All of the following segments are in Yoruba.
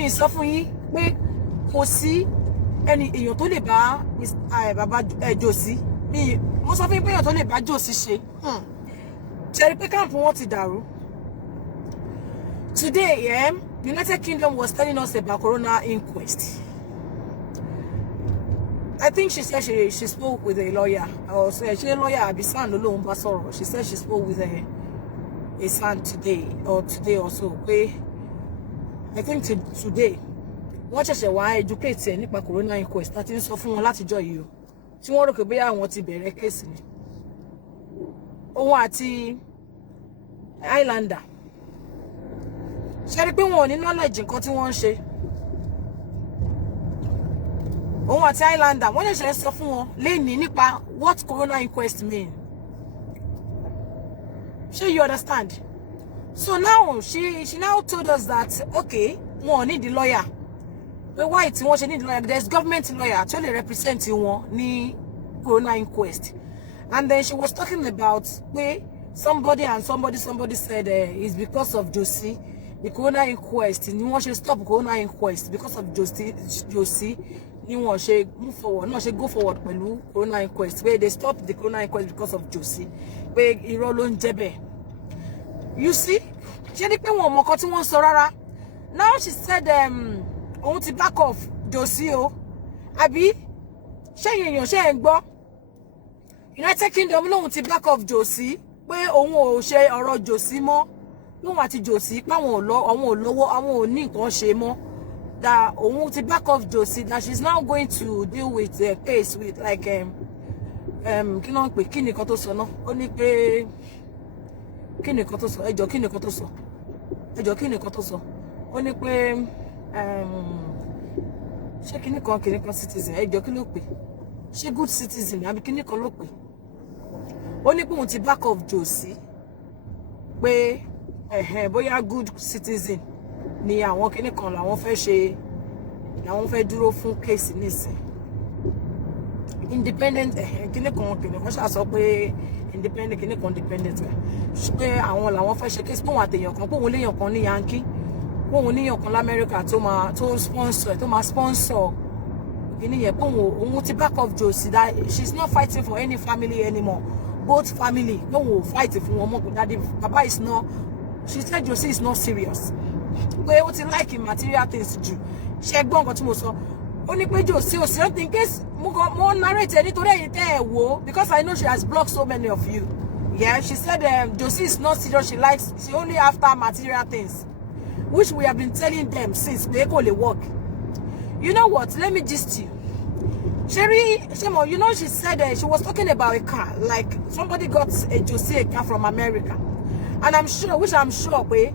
mi sọ fún yín pé kò sí ẹni èèyàn tó lè bá bàbá Josi mi mo sọ fún yín pé èèyàn tó lè bá Josi ṣe ṣe rí pé káàmpù wọn ti dàrú. Today, United Kingdom was telling us about corona inquest. I think she said she spoke with a lawyer, or she a lawyer Abisan Lolo Mbasoro. She said she spoke with a son today or so. I think today. Wọ́n ṣẹ̀ṣẹ̀ wá educate nípa corona inquest láti ń sọ fún wọn látijọ́ yìí o. Tí wọ́n rò pé bóyá àwọn ti bẹ̀rẹ̀ case ni. Òun àti Islander. Ṣé rí pé wọn ò ní knowledge nǹkan tí wọ́n ń ṣe. Òun àti Islander wọ́n ṣẹ̀ṣẹ̀ sọ fún wọn lẹ́ni nípa what corona inquest mean. Ṣé you understand? So now she now told us that okay, wọn ò need the lawyer. But why tí wọ́n ṣe need lawyer? There's government lawyer to represent wọn ní corona inquest. And then she was talking about where somebody said it's because of Josi. The corona inquest, ni wọ́n ṣe stop corona inquest because of Josi. Ni wọ́n ṣe move forward, no ṣe go forward pẹ̀lú corona inquest. Where they stop the corona inquest because of Josi. Where irọ́ ló ń jẹ́ bẹ́ẹ̀. You see? Ṣé ní pé wọn ò mọ̀ nǹkan tí wọ́n sọ rárá. Now she said òun ti back off Josi o. Àbí ṣé èèyàn ṣe ń gbọ́? United Kingdom lóhun ti back off Josi pé òun ò ṣe ọ̀rọ̀ Josi mọ́. Lóhun àti Josi pé àwọn ò lówó, àwọn ò ní nǹkan ṣe mọ́. That òun ti back off Josi, that she's now going to deal with the case with like kí ló ń pè kí nìkan tó sọ náà. Ó ní pé kí nìkan tó sọ, ẹjọ́ kí nìkan tó sọ. Ẹjọ́ kí nìkan tó sọ. Ó ní pé ṣé kí nìkan citizen, ẹjọ́ kí ló pè? Ṣé good citizen àbí kí nìkan ló pè? Ó ní pé òun ti back off Josi pé bóyá good citizen ni àwọn kíní kan làwọn fẹ́ ṣe, làwọn fẹ́ dúró fún case nísìn. Independent kíní kan wọ́n ṣàṣọ pé independent kíní kan dependent pé àwọn làwọn fẹ́ ṣe case pé òun àtẹ̀yàn kan pé òun léèyàn kan ní Yankee pé òun níyàn kan l'Amẹ́ríkà tó sponsor kíní yẹn pé òun ti back off Josi, that she's not fighting for any family anymore. Both family no will fight fún wọn mọ́ that Baba is not. She said Josi is not serious. Pé ó ti like material things jù. Ṣé gbọ́ nǹkan tí mo sọ? Ó ní pé Josi ò sí in case mo narrate nítorí ẹ̀yin tẹ́ ẹ wò because I know she has blocked so many of you. Yeah, she said Josi is not serious. She only after material things, which we have been telling them since they call it work. You know what? Let me gist you. Shemo, you know, she said she was talking about a car, like somebody got a Josi car from America, and I'm sure way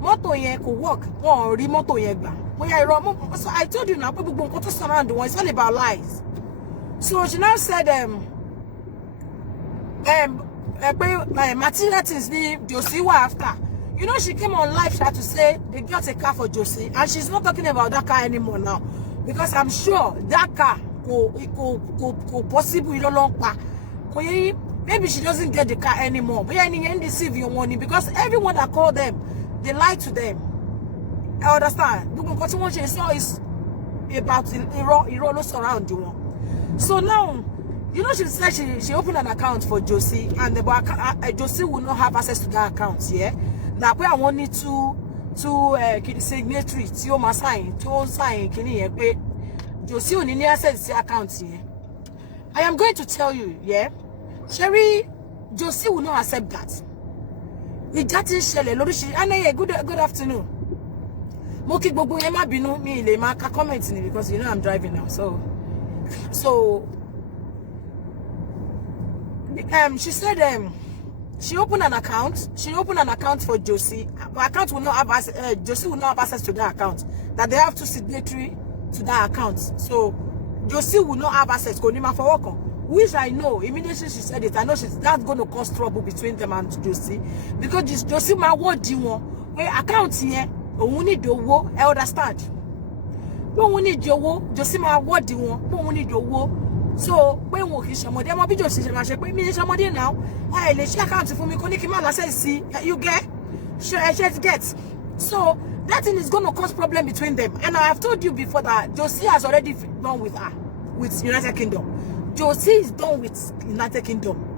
moto yen could work. One moto yen gba. So I told you now, people go to surround the one. It's all about lies. So she now said material things ni Josi were after. You know, she came on live chat to say they got a car for Josi, and she's not talking about that car anymore now, because I'm sure that car could possibly no longer. Maybe she doesn't get the car anymore. But any deceive your money, because everyone that called them, they lie to them. I understand. Because what she saw is about Irolo surround you. So now, you know, she said she opened an account for Josi, and the Josi will not have access to that account. Yeah, that way I want need to signatory to my sign can you pay Josi on any access to account here. I am going to tell you, yeah, Sherry, Josi will not accept that. It got in Shelley, good afternoon. Moki Bobo Emma Binu me le maka commenting because you know I'm driving now. So she said she opened an account. She opened an account for Josi. Her account will not have Josi will not have access to that account. That they have to signatory to that account. So Josi will not have access. Which I know. Immediately she said it. I know that's going to cause trouble between them and Josi, because this Josi ma what do you want? Where account here? We need the wo. I understand. We need your wo. Josi ma what do you want? We need your wo. So when we kiss somebody, I'm a bit just somebody now. Hey, let's check out for me. You get? Sure, I just get. So that thing is going to cause problem between them. And I have told you before that Josie has already done with her, with United Kingdom. Josie is done with United Kingdom.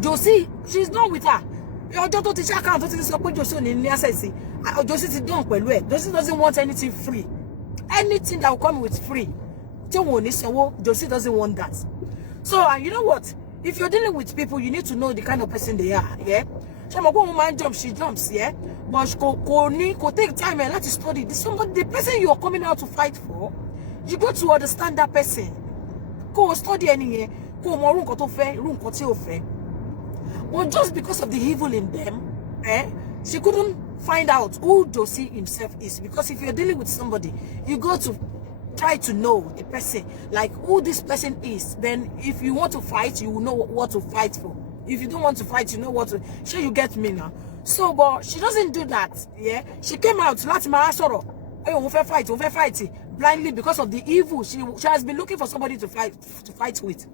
Josie, she's done with her. Josie is done with. Josie doesn't want anything free. Anything that will come with free. Josie doesn't want that. So, you know what? If you're dealing with people, you need to know the kind of person they are, yeah? Woman jumps, she jumps, yeah? But she could take time and let you study. The person you're coming out to fight for, you got to understand that person. Go study anywhere. Go more room to fair, room to fair. But just because of the evil in them, she couldn't find out who Josie himself is. Because if you're dealing with somebody, you got to try to know the person, like who this person is. Then if you want to fight, you will know what to fight for. If you don't want to fight, you know what to. Sure, you get me now. So, but she doesn't do that. Yeah, she came out fight blindly because of the evil. She has been looking for somebody to fight with.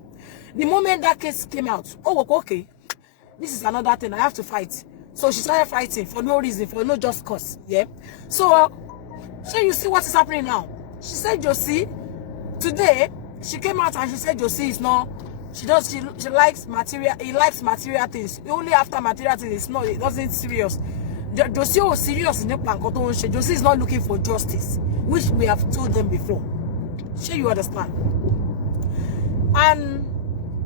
The moment that case came out, oh, okay, this is another thing, I have to fight. So she started fighting for no reason, for no just cause. Yeah. So you see what is happening now. She said Josie, today, she came out and she said Josie is not, she likes material, he likes material things. Only after material things, it's not, it doesn't serious. Josie was serious in the plan. Josie is not looking for justice, which we have told them before. Sure, you understand? And,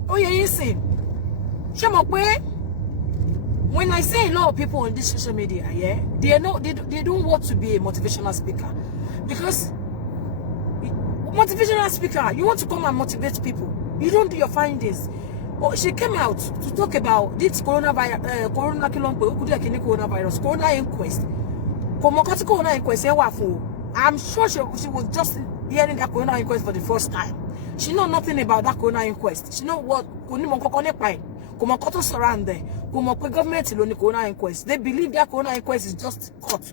oh yeah, you see, when I say a lot of people on this social media, yeah, they don't want to be a motivational speaker. Because motivational speaker, you want to come and motivate people. You don't do your findings. Oh, she came out to talk about this coronavirus, corona inquest. Corona inquest. I'm sure she was just hearing that corona inquest for the first time. She know nothing about that corona inquest. She know what surround there. Government corona inquest. They believe that corona inquest is just caught.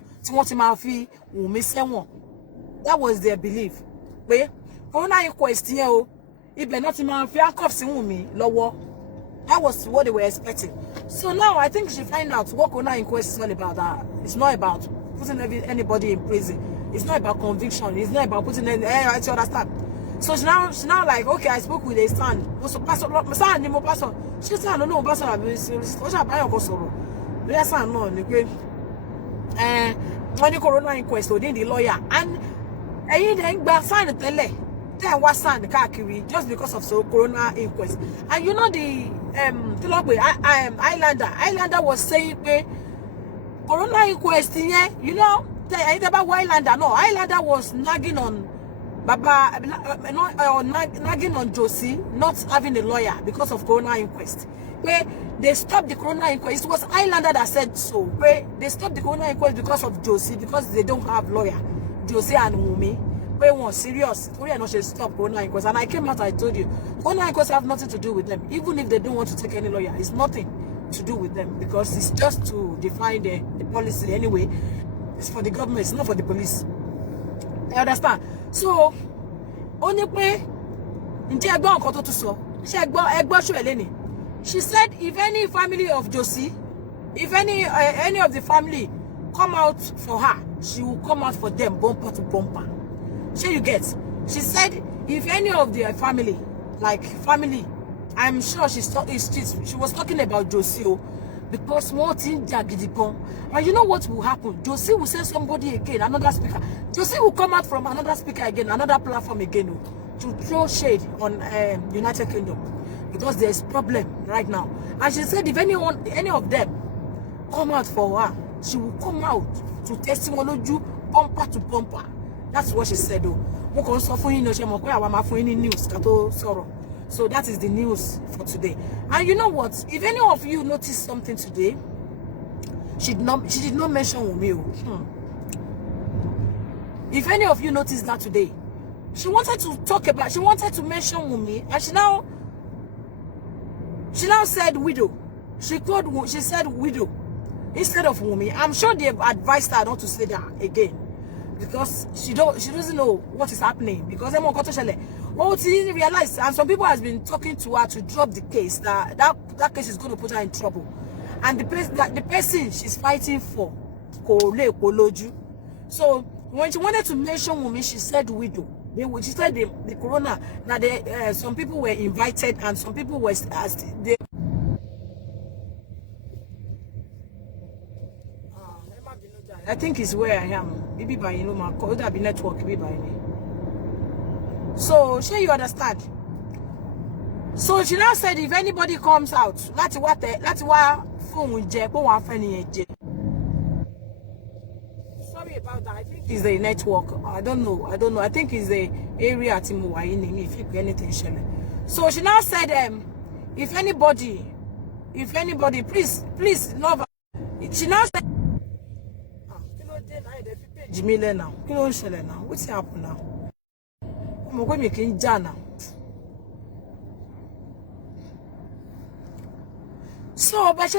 That was their belief. But corona inquest here, if they're not in my cuffs in me, lower. That was what they were expecting. So now I think she find out what corona inquest is all about. It's not about putting anybody in prison. It's not about conviction. It's not about putting any. I understand. So she now like, okay, I spoke with a son. Also, pastor, she said, no, pastor, when the corona inquest, or the lawyer, and then sign the tele. Then was signed the car just because of so corona inquest. And you know the Islander was saying corona inquest, yeah, you know, about Islander. No, Islander was nagging on Baba, nagging on Josie not having a lawyer because of corona inquest. Where they stopped the corona inquest. It was Islander that said so. Where they stopped the corona inquest because of Josie, because they don't have lawyer. Josie and Wumi. Where one serious. We are not should stop corona inquest. And I came out, I told you, corona inquest have nothing to do with them. Even if they don't want to take any lawyer, it's nothing to do with them, because it's just to define the policy anyway. It's for the government, it's not for the police. You understand? So, only way she said if any family of Josie, if any of the family come out for her, she will come out for them, bumper to bumper. So you get? She said if any of the family, I'm sure she was talking about Josie, because what in Jagidipon. And you know what will happen? Josie will send somebody again, another speaker. Josie will come out from another speaker again, another platform again, to throw shade on United Kingdom, because there's problem right now. And she said if any of them come out for her, she will come out to testimony you bumper to bumper. That's what she said though. So that is the news for today. And you know what? If any of you noticed something today, she did not mention Wumi. If any of you noticed that today, she wanted to mention Wumi, and she now said widow. She said widow instead of Wumi. I'm sure they have advised her not to say that again, because she doesn't know what is happening, because she didn't realize, and some people has been talking to her to drop the case, that case is going to put her in trouble. and the person she's fighting for kò lè kó lójú. So when she wanted to mention Wunmi, she said widow. She said the corona, that some people were invited and some people were they. I think it's where I am. Maybe by my call that be network be by me. So sure you understand. So she now said if anybody comes out, that's what phone je po wa feni je. Sorry about that. I think it's the network. I don't know. I think it's the area Timuwa in if you anything shele. So she now said if anybody please love her. She now said Jimile now. Kilo shele now. What's happening now? I'm going to make Jana. So she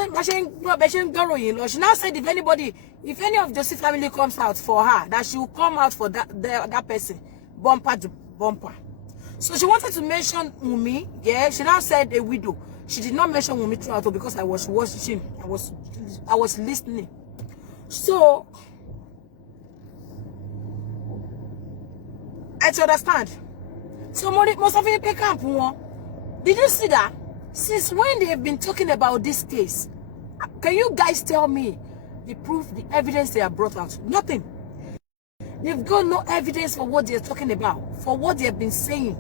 now said if any of Joseph family comes out for her, that she will come out for that person, bumper to bumper. So she wanted to mention Wunmi. Yeah, she now said a widow. She did not mention Wunmi throughout because I was watching. I was listening. So I understand. So most of you pick up one. Did you see that? Since when they have been talking about this case, can you guys tell me the proof, the evidence they have brought out? Nothing. They've got no evidence for what they're talking about, for what they have been saying.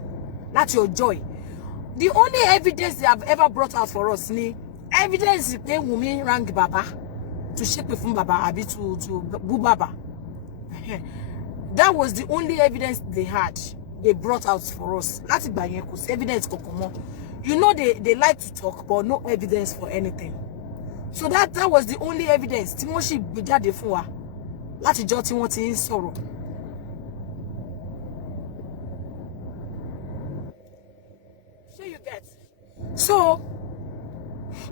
That's your joy. The only evidence they have ever brought out for us, evidence is that Wunmi rang Baba to shake with Baba, Abi to Boo Baba. That was the only evidence they brought out for us. That's evidence. You know they like to talk, but no evidence for anything. So that was the only evidence. Timothy Bidade Fua. Láti jọ́ tí wọ́n ti ń sọ̀rọ̀. So you get. So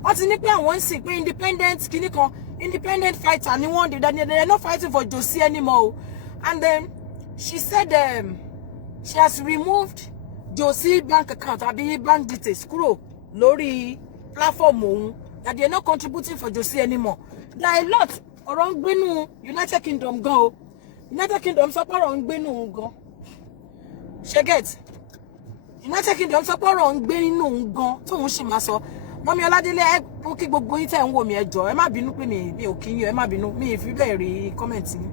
what in the one sick independent independent fighter ni one they're not fighting for Josie anymore. And then she said she has removed Josie bank account, abi bank details, kúrò lórí platform that they're not contributing for Josie anymore. There are a lot around gbénú United Kingdom go. United Kingdom sọ pé ọ̀rọ̀ ń gbénú gan. She get. United Kingdom sọ pé ọ̀rọ̀ ń gbénú gan tóun sì máa sọ. Mọ́mí Ọládélé ẹ kí gbogbo yín tẹ́ ń wò mí ẹ jọ̀ọ́ ẹ má bínú pé mi ò kí yín ẹ má bínú mi fi bẹ́ẹ̀ rí comment yín.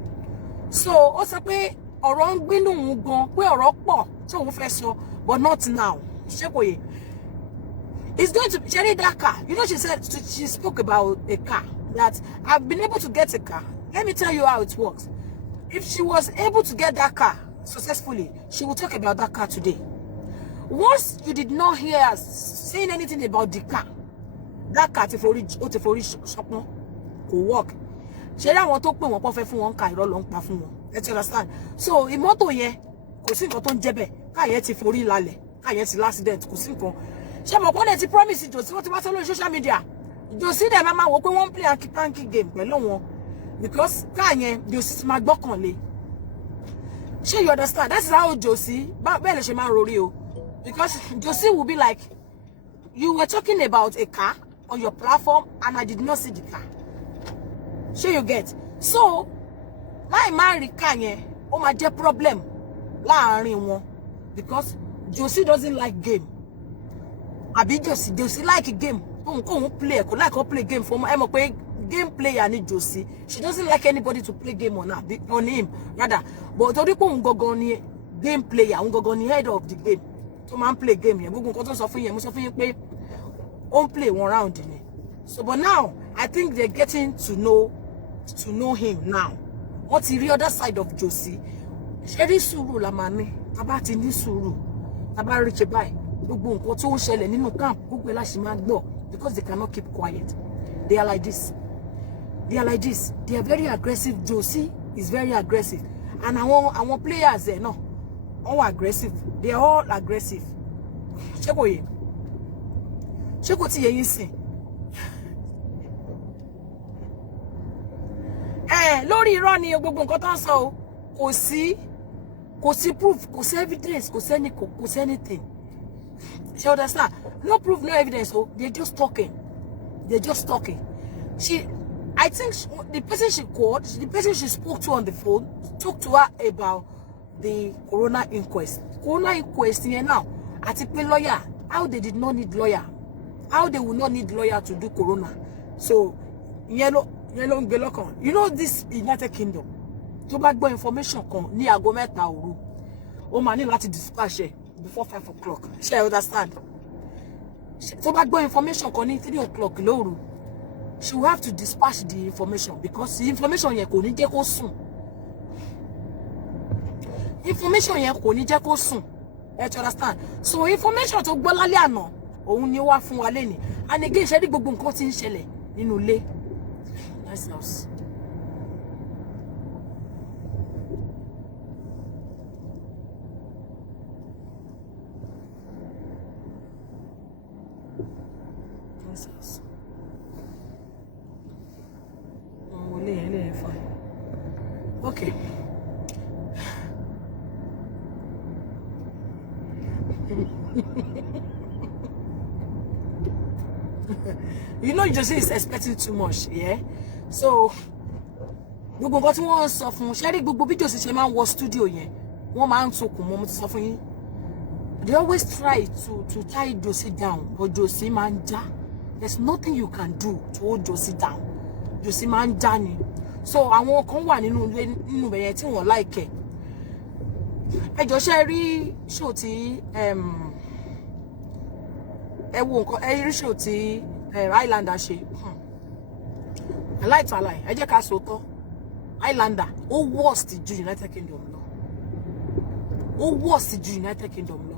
So ó sọ pé ọ̀rọ̀ ń gbénú gan pé ọ̀rọ̀ pọ̀ tóun fẹ́ sọ. But not now. It's going to Jerry that car. You know, she said she spoke about a car. That I've been able to get a car. Let me tell you how it works. If she was able to get that car successfully, she will talk about that car today. Once you did not hear us saying anything about the car, that car could work. She don't want to put one perfect for one car. Let's understand. So in moto ye, kò sí nǹkan tó ń jẹ́ bẹ́ẹ̀. Káyẹ̀ ti forí lálẹ̀, káyẹ̀ ti accident, kò sí nǹkan. Ṣé mo kò lè ti promise Josie wọ́n ti wá sọ social media. Josie dem máa wò pé wọ́n play hanky game pẹ̀lú wọn because káyẹ̀ Josie ti máa gbọ́kànlé. Ṣé you understand? That's how Josie bẹ́ẹ̀ lè ṣe máa rori o. Because Josie will be like, you were talking about a car on your platform and I did not see the car. Ṣé you get? So, láì máa rí káyẹ̀ ó máa jẹ́ problem láàárín wọn. Because Josie doesn't like game. Abi Josie like a game. Play, could like play game for my game player ni Josie. She doesn't like anybody to play game on her, on him rather. But go game player, go head of the game. To man play game here. We go play one round in it. So but now I think they're getting to know him now. What's the other side of Josie? Sherry suru la mani. About in this suru, about rich by gbogbo nǹkan tó ń ṣẹlẹ̀ nínú camp gbogbo ẹ̀ la ṣì máa gbọ́ because they cannot keep quiet. They are like this. They are very aggressive. Josie is very aggressive, and àwọn players there no, all aggressive. They are all aggressive. Ṣé kò tí yé yín sìn. Lórí irọ́ ni gbogbo nǹkan tó ń sọ o kò sí proof, kò sí evidence, kò sí anything. You understand? No proof, no evidence. So they're just talking. I think the person she called, the person she spoke to on the phone, talked to her about the corona inquest. Corona inquest here now. At a lawyer, how they did not need lawyer, how they would not need lawyer to do corona. So, you know this United Kingdom. To back boy information kon ni ago meta oru. O ma ni láti dispatch it before 5 o'clock. She understand. To back boy information kon ni 3 o'clock lóru. She will have to dispatch the information because the information yẹn kò ní jẹ́ kó sùn. Information yẹn kò ní jẹ́ kó sùn. You understand? So information tó gbọ́ lálẹ́ àná òun ni ó wá fún wa lẹ́ni. And again ṣe rí gbogbo nǹkan tí ń ṣẹlẹ̀ nínú ilé. Nice house. Nice house. Okay. You know, Josie is expecting too much, yeah? So, gbogbo nǹkan tí wọ́n sọ fún ṣe rí gbogbo bí Josie ṣe máa ń wọ studio yẹn wọ́n máa ń tokùn mọ́ mo ti sọ fún yín. They always try to tie Josie down, but Josie máa ń já. There's nothing you can do to hold Josie down. Josie máa ń já ni. So àwọn kan wà nínú bẹ̀yẹn tí wọ́n like ẹ jọ̀ọ́ ṣe rí show tí ẹ wo nǹkan ẹ rí show tí Highlander ṣe aláìtàláì ẹ jẹ́ ká sòótọ́ Highlander ó worst ju United Kingdom lọ ó worst ju United Kingdom lọ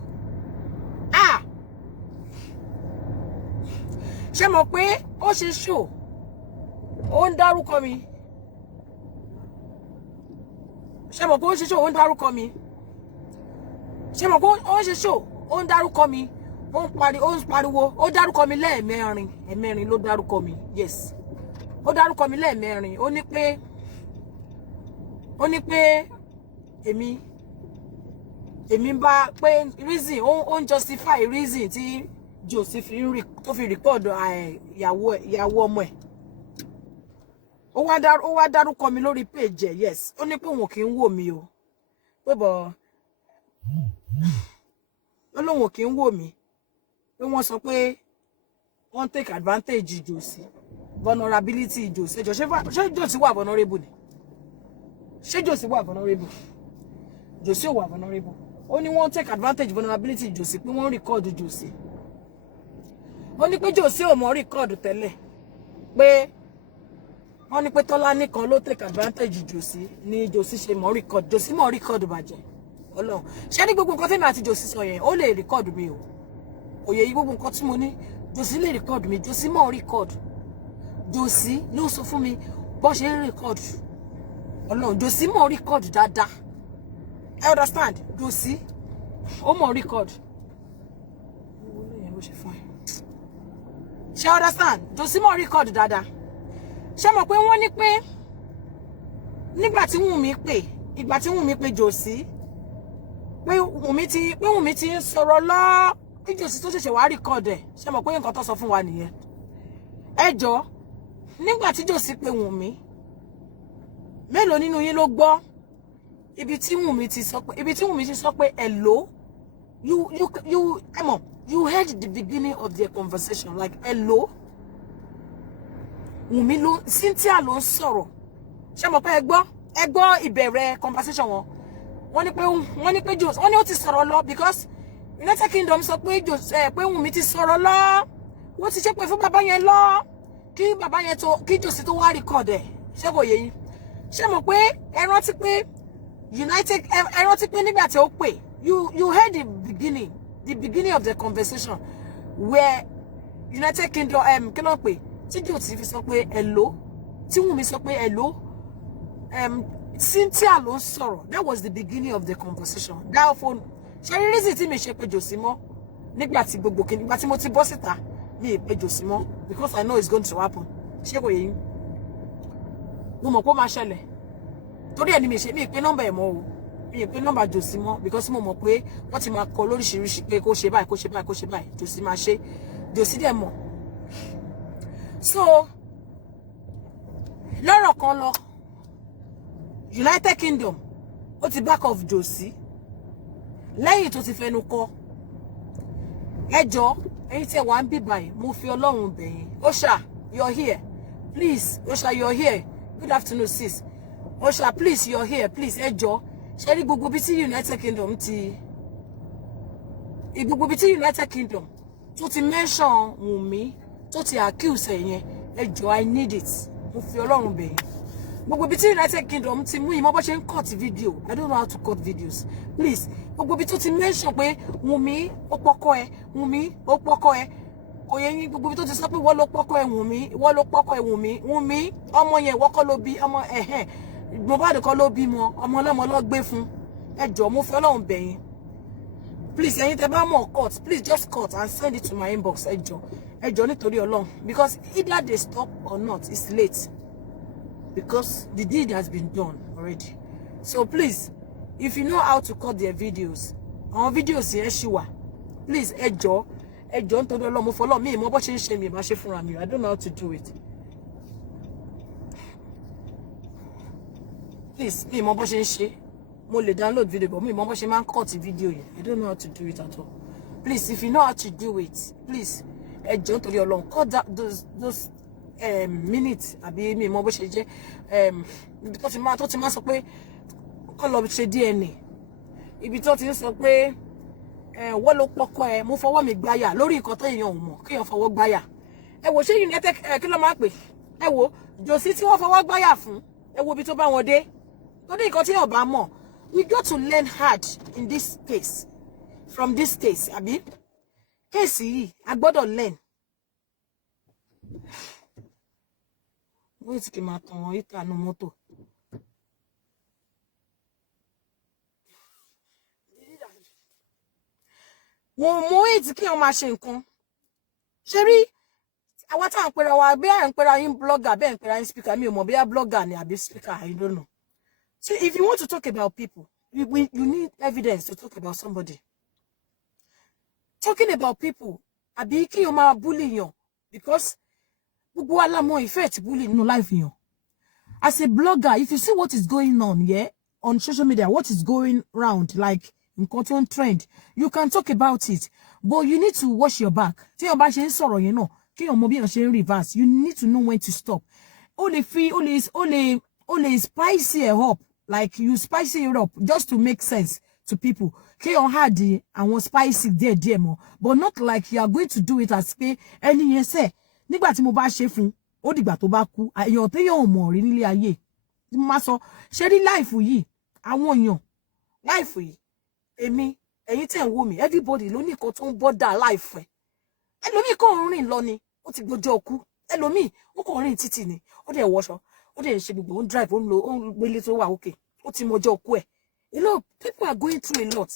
ṣé mọ̀ pé ó ṣe show ó ń dárúkọ mi ṣé mọ̀ pé ó ṣe show ó ń dárúkọ mi ṣé mọ̀ pé ó ṣe show ó ń dárúkọ mi ó ń pariwo ó dárúkọ mi ẹ̀mẹ́rin ló dárúkọ mi yes ó dárúkọ mi lẹ́ẹ̀mẹ́rin ó ní pé èmi bá pé reason ó ń justify reason tí Josie tó fi record ìyàwó ọmọ ẹ̀ ó wá dárúkọ mi lórí page ẹ̀ yes ó ní pé òun kì í wò mí o pé bọ̀ ó lóun kì í wò mí pé wọ́n sọ pé wọ́n take advantage Josie vulnerability Josie ṣé Josie wà vulnerable ni ṣé Josie wà vulnerable Josie wà vulnerable ó ní wọ́n take advantage vulnerability Josie pé wọ́n record Josie ó ní pé Josie ò mọ̀ record tẹ́lẹ̀ pé wọ́n ní pé Tọ́lá nìkan ló take advantage Josie ni Josie ṣe mọ̀ record Josie mọ̀ record bàjẹ́ Ọlọ́run ṣé ní gbogbo nǹkan tí mi àti Josie sọ yẹn ó lè record mi o òye gbogbo nǹkan tí mo ní Josie lè record mi Josie mọ̀ record Josie ló sọ fún mi bó ṣe ń record Ọlọ́run Josie mọ̀ record dáadáa I understand Josie ó mọ̀ record ṣé understand Josie mọ̀ record dáadáa ṣé mọ̀ pé wọ́n ní pé nígbà tí Wùnmí pè Josie pé Wùnmí ti ń sọ̀rọ̀ lọ kí Josie tó ṣẹ̀ṣẹ̀ wá record ẹ̀ ṣé mọ̀ pé nǹkan tó sọ fún wa nìyẹn ẹ jọ̀ọ́ nígbà tí Josie pè Wùnmí mélòó nínú yín ló gbọ́ ibi tí Wùnmí ti sọ pé hello you heard the beginning of their conversation like hello Wùnmí ló Cynthia ló ń sọ̀rọ̀ ṣé mọ̀ pé ẹ gbọ́ ìbẹ̀rẹ̀ conversation wọn wọ́n ní pé Josie wọ́n ní ó ti sọ̀rọ̀ lọ because United Kingdom sọ pé Wùnmí ti sọ̀rọ̀ lọ wọ́n ti ṣépè fún bàbá yẹn lọ kí Josie tó wá record ẹ̀ ṣé kò yé yín ṣé mọ̀ pé ẹ rántí pé nígbà tí ó pè you heard the beginning of the conversation where United Kingdom kí ló pè tí Josie fi sọ pé hello tí Wùnmí sọ pé hello Cynthia ló ń sọ̀rọ̀ that was the beginning of the conversation that phone ṣe rí reason tí mi ṣe pé Josie mọ́ nígbà tí gbogbo kí nígbà tí mo ti bọ́ síta mi ì pé Josie mọ́ because I know it's going to happen ṣé kò yé yín mo mọ̀ pé ó máa ṣẹlẹ̀ torí ẹni mi pé nọ́mbà ẹ̀ mọ́ o mi pé nọ́mbà Josie mọ́ because mo mọ̀ pé wọ́n ti máa kọ lóríṣiríṣi pé kó ṣe báyìí Josie máa ṣe Josie dẹ̀ mọ̀ so lọ́rọ̀ kan lọ United Kingdom ó ti back off Josie lẹ́yìn tó ti fẹnu kò ẹjọ́ ẹ̀yin tí ẹ wà ń bí báyìí mo fi Ọlọ́run bẹ̀ yín Osha you're here please Osha you're here good afternoon sis Osha please you're here please ẹjọ́ ṣe rí gbogbo bí tí United Kingdom ti gbogbo bí tí United Kingdom tó ti mention Wunmi tó ti accuse ẹ yẹn ẹjọ́ I need it mo fi Ọlọ́run bẹ̀ yín gbogbo bí tí United Kingdom ti mú ìmọ̀ bó ṣe ń cut video I don't know how to cut videos please gbogbo bí tó ti mention pé Wunmi ó pọ́kọ ẹ Wunmi ó pọ́kọ ẹ kò yẹ yín gbogbo bí tó ti sọ pé wọ́n ló pọ́kọ ẹ Wunmi wọ́n ló pọ́kọ ẹ Wunmi ọmọ yẹn wọ́n kọ́ ló bí ọmọ ẹ̀hẹ́n Mohbad kọ́ ló bímọ ọmọ ọlọ́mọ ló gbé fún ẹjọ́ mo fi Ọlọ́run bẹ̀ yín please ẹ̀yin tẹ́ bá mọ̀ cut please just cut and send it to my inbox ẹjọ́ nítorí Ọlọ́run because either they stop or not it's late because the deed has been done already so please if you know how to cut their videos our videos yẹn ṣì wà please ẹjọ́ nítorí Ọlọ́run mo fọlọ́ mi ìmọ̀ bó ṣe ń ṣe mi ìbá ṣe fúnra mi I don't know how to do it please mi ìmọ̀ bó ṣe ń ṣe mo lè download video but mi ìmọ̀ bó ṣe máa ń cut video yẹn I don't know how to do it at all please if you know how to do it please ẹjọ́ nítorí Ọlọ́run cut those minutes àbí mi ìmọ̀ bó ṣe jẹ́ ibi tó ti máa sọ pé kọ́ lọ ṣe DNA ibi tó ti ń sọ pé wọ́n ló pọ́kọ ẹ mo fọwọ́ mi gbáyà lórí nǹkan tó èèyàn ò mọ̀ kéèyàn fọwọ́ gbáyà ẹ wò ṣé United kí ló máa pè ẹ wò Josie tí wọ́n fọwọ́ gbáyà fún ẹ wo ibi tó bá wọn dé lórí nǹkan tí èèyàn bá mọ̀ we got to learn hard in this case from this case àbí case yìí a gbọ́dọ̀ learn wọ́n ti kì máa tàn wọ́n ìta nu mọ́tò. Wọ́n mú èyí kí wọ́n máa ṣe nǹkan ṣe rí àwa tá à ń pera wa bí à ń pera yín blogger bẹ́ẹ̀ ń pera yín speaker mi ò mọ̀ bí à blogger ni àbí speaker I don't know so if you want to talk about people you need evidence to talk about somebody talking about people àbí kí wọ́n máa bully yàn because gbogbo wa la mọ̀ ìfẹ́ bully nínú life yàn as a blogger if you see what is going on on social media what is going round like nǹkan tó ń trend you can talk about it but you need to watch your back tí wọ́n bá ṣe ń sọ̀rọ̀ yẹn náà kí wọ́n mọ̀ bí wọ́n ṣe ń reverse you need to know when to stop ó lè spicy it up like you spicy it up just to make sense to people kí wọ́n hard àwọn spicy díẹ̀ mọ́ but not like you are going to do it as pé ẹni yẹn sẹ́ nígbà tí mo bá ṣe fún ó dìgbà tó bá kú èèyàn téèyàn ò mọ̀ rí nílé ayé tí mo máa sọ ṣe rí life yìí àwọn èèyàn life yìí èmi ẹ̀yin tẹ́ ń wò mí everybody ló ní nǹkan tó ń bother life ẹ̀ ẹlòmíì kò ń rìn lọ ni ó ti gbọ́jọ́ ọkú ẹlòmíì ó kò ń rìn títì ni ó dẹ̀ wọṣọ ó dẹ̀ ń ṣe gbogbo ó ń drive ó ń gbélé tó wà òkè ó ti mọjọ́ ọkú ẹ̀ you know people are going through a lot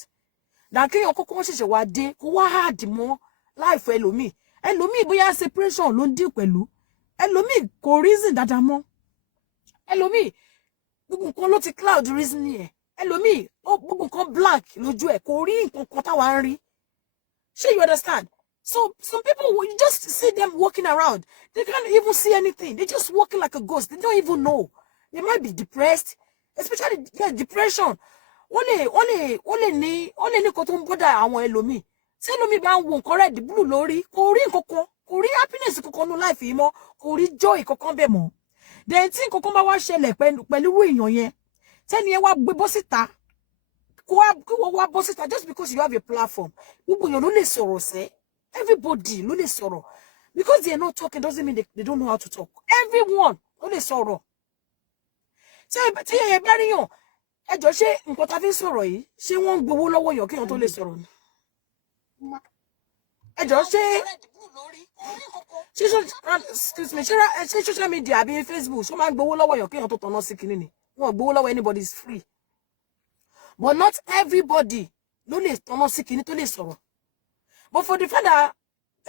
dàkéèyàn kọ́kọ́ wọ́n ṣẹ̀ṣẹ̀ wá dé kó wá hard mọ́ life ẹlòmíì bóyá separation ló ń dín pẹ̀lú ẹlòmíì kò reason dáadáa mọ́ ẹlòmíì gbogbo nǹkan ló ti cloud reason ẹ̀ ẹlòmíì gbogbo nǹkan blank lójú ẹ̀ kò rí nǹkan kan táwa ń rí ṣé you understand so some people you just see them walking around they can't even see anything they just walking like a ghost they don't even know they might be depressed especially depression ó lè ní nǹkan tó ń bọ́dà àwọn ẹlòmíì tí ẹlòmíì bá ń wo nǹkan red blue lórí kò rí nǹkan kan kò rí happiness kankan nínú life yìí mọ́ kò rí joy kankan bẹ́ẹ̀ mọ́ then tí nǹkan kan bá wá ṣẹlẹ̀ pẹ̀lú èèyàn yẹn tẹ́ni ẹ wá gbé bọ́ síta kí wọ́n wá bọ́ síta just because you have a platform gbogbo èèyàn ló lè sọ̀rọ̀ sẹ́ everybody ló lè sọ̀rọ̀ because they are not talking doesn't mean they don't know how to talk everyone ló lè sọ̀rọ̀ tí ẹ bá ríyàn ẹjọ́ ṣé nǹkan tá fi ń sọ̀rọ̀ yìí ṣé wọ́n ń gbowó lọ́wọ́ yàn kéèyàn tó lè sọ̀rọ̀ ni ẹjọ́ ṣé social media àbí Facebook ṣó máa ń gbowó lọ́wọ́ yàn kéèyàn tó tọ̀nà sí kinní ni wọ́n gbowó lọ́wọ́ anybody is free but not everybody ló lè tọ̀nà sí kinní tó lè sọ̀rọ̀ but for the fact that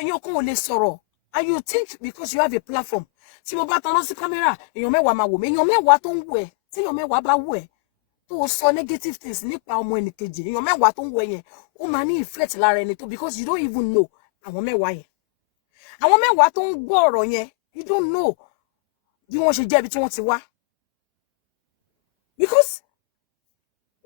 èèyàn kan ò lè sọ̀rọ̀ and you think because you have a platform tí mo bá tọ̀nà sí camera èèyàn mẹ́wàá máa wò mí èèyàn mẹ́wàá tó ń wò ẹ́ tí èèyàn mẹ́wàá bá wò ẹ́ tó sọ negative things nípa ọmọ ẹnìkejì èèyàn mẹ́wàá tó ń wò yẹn ó máa ní effect lára ẹni tó because you don't even know àwọn mẹ́wàá yẹn àwọn mẹ́wàá tó ń gbọ́ ọ̀rọ̀ yẹn you don't know bí wọ́n ṣe jẹ́ bí tí wọ́n ti wá. Because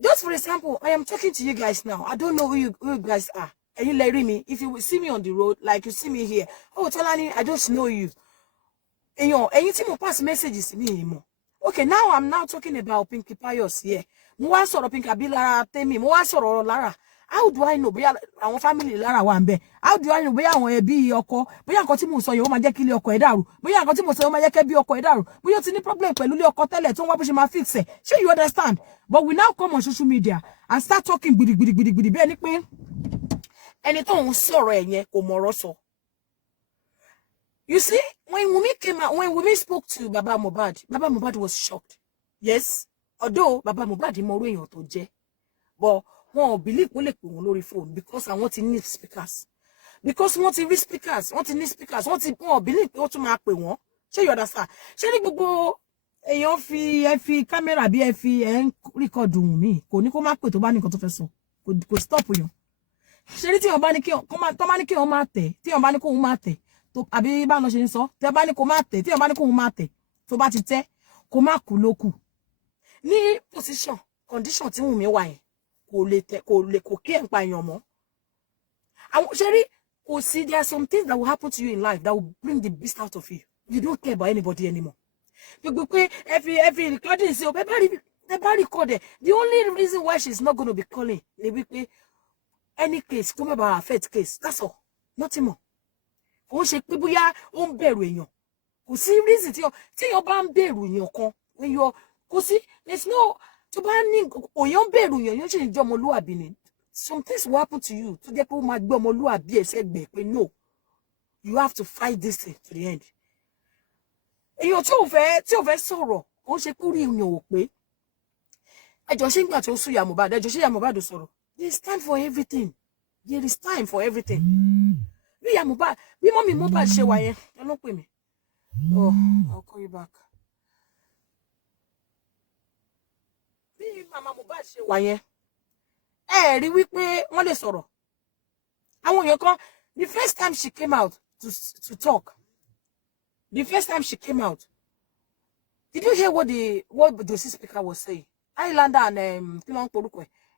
just for example, I am talking to you guys now. I don't know who you guys are. And you let me. If you will see me on the road, like you see me here, oh Tolani, I just know you. And you anything more pass messages to me anymore. Okay, now I'm now talking about Pinky Pius here. Mo wá sọ̀rọ̀ Pinky àbí Lara Temi, mo wá sọ̀rọ̀ Lara. How do I know bóyá àwọn family Lara wà ńbẹ̀? How do I know bóyá àwọn ẹbí ọkọ, bóyá nǹkan tí mo sọ yẹn ó máa jẹ́ kí ilé ọkọ ẹ̀ dàrú? Bóyá nǹkan tí mo sọ yẹn ó máa jẹ́ kí ẹbí ọkọ ẹ̀ dàrú? Bóyá ó ti ní problem pẹ̀lú ilé ọkọ tẹ́lẹ̀ tó ń wá bó ṣe máa fix ẹ̀. Ṣé you understand? But we now come on social media and start talking gbidi bẹ́ẹ̀ ni pé ẹni tó ń sọ̀rọ̀ ẹ̀ yẹn kò mọ̀rọ̀ sọ. You see, when Wunmi came out, when Wunmi spoke to Baba Mohbad was shocked. Yes, although Baba Mohbad mọ orí èèyàn tó jẹ́, but wọn ò believe kó lè pè wọ́n lórí phone because àwọn ti ní speakers. Because wọ́n ti rí speakers, wọ́n ti ní speakers, wọ́n ò believe pé wọ́n tún máa pè wọ́n. Ṣé you understand? Ṣé ní gbogbo èèyàn fi camera bí ẹ fi record Wunmi, kò ní kó má pè tó bá ní nǹkan tó fẹ́ sọ. Kò stop yàn. Ṣé ní tí wọ́n bá ní kí wọ́n máa tẹ̀, tí wọ́n bá ní kó wọ́n máa tẹ̀. To àbí bá lọ ṣe ń sọ tẹ́ bá ní kó má tẹ̀ tí ẹ bá ní kó má tẹ̀ tó bá ti tẹ̀ kó má kú lókù ní position condition tí Wunmi wà yẹn kò kí ẹ̀ ń pa èèyàn mọ́. Àwọn ṣe rí kò sí there are some things that will happen to you in life that will bring the beast out of you. You don't care about anybody anymore. Gbogbo pé every recording sí o bẹ́ẹ̀ bá record it. The only reason why she's not going to be calling ni wípé any case kó má bàa affect case, that's all, nothing more. Ó ṣe pé bóyá ó ń bẹ̀rù èèyàn kò sí reason tí èèyàn bá ń bẹ̀rù èèyàn kan èèyàn kò sí there's no tó bá ní òyàn ń bẹ̀rù èèyàn ṣe ń jẹ́ ọmọlúwàbí ni some things will happen to you tó jẹ́ pé ó máa gbé ọmọlúwàbí ẹ̀ sẹ́gbẹ̀ẹ́ pé no you have to fight this thing to the end. Èèyàn tí ò fẹ́ sọ̀rọ̀ ó ṣe pé orí èèyàn ò pé ẹjọ́ ṣé nígbà tí ó sún ìyá Mohbad ẹjọ́ ṣé ìyá Mohbad sọ̀rọ̀ there is time for everything. Bí ìyá Mohbad bí mọ́mì Mohbad ṣe wà yẹn ẹ ló pè mí. Oh, I'll call you back. Bí mama Mohbad ṣe wà yẹn ẹ rí wípé wọ́n lè sọ̀rọ̀. Àwọn èèyàn kan the first time she came out to talk, the first time she came out, did you hear what the speaker was saying? Islander and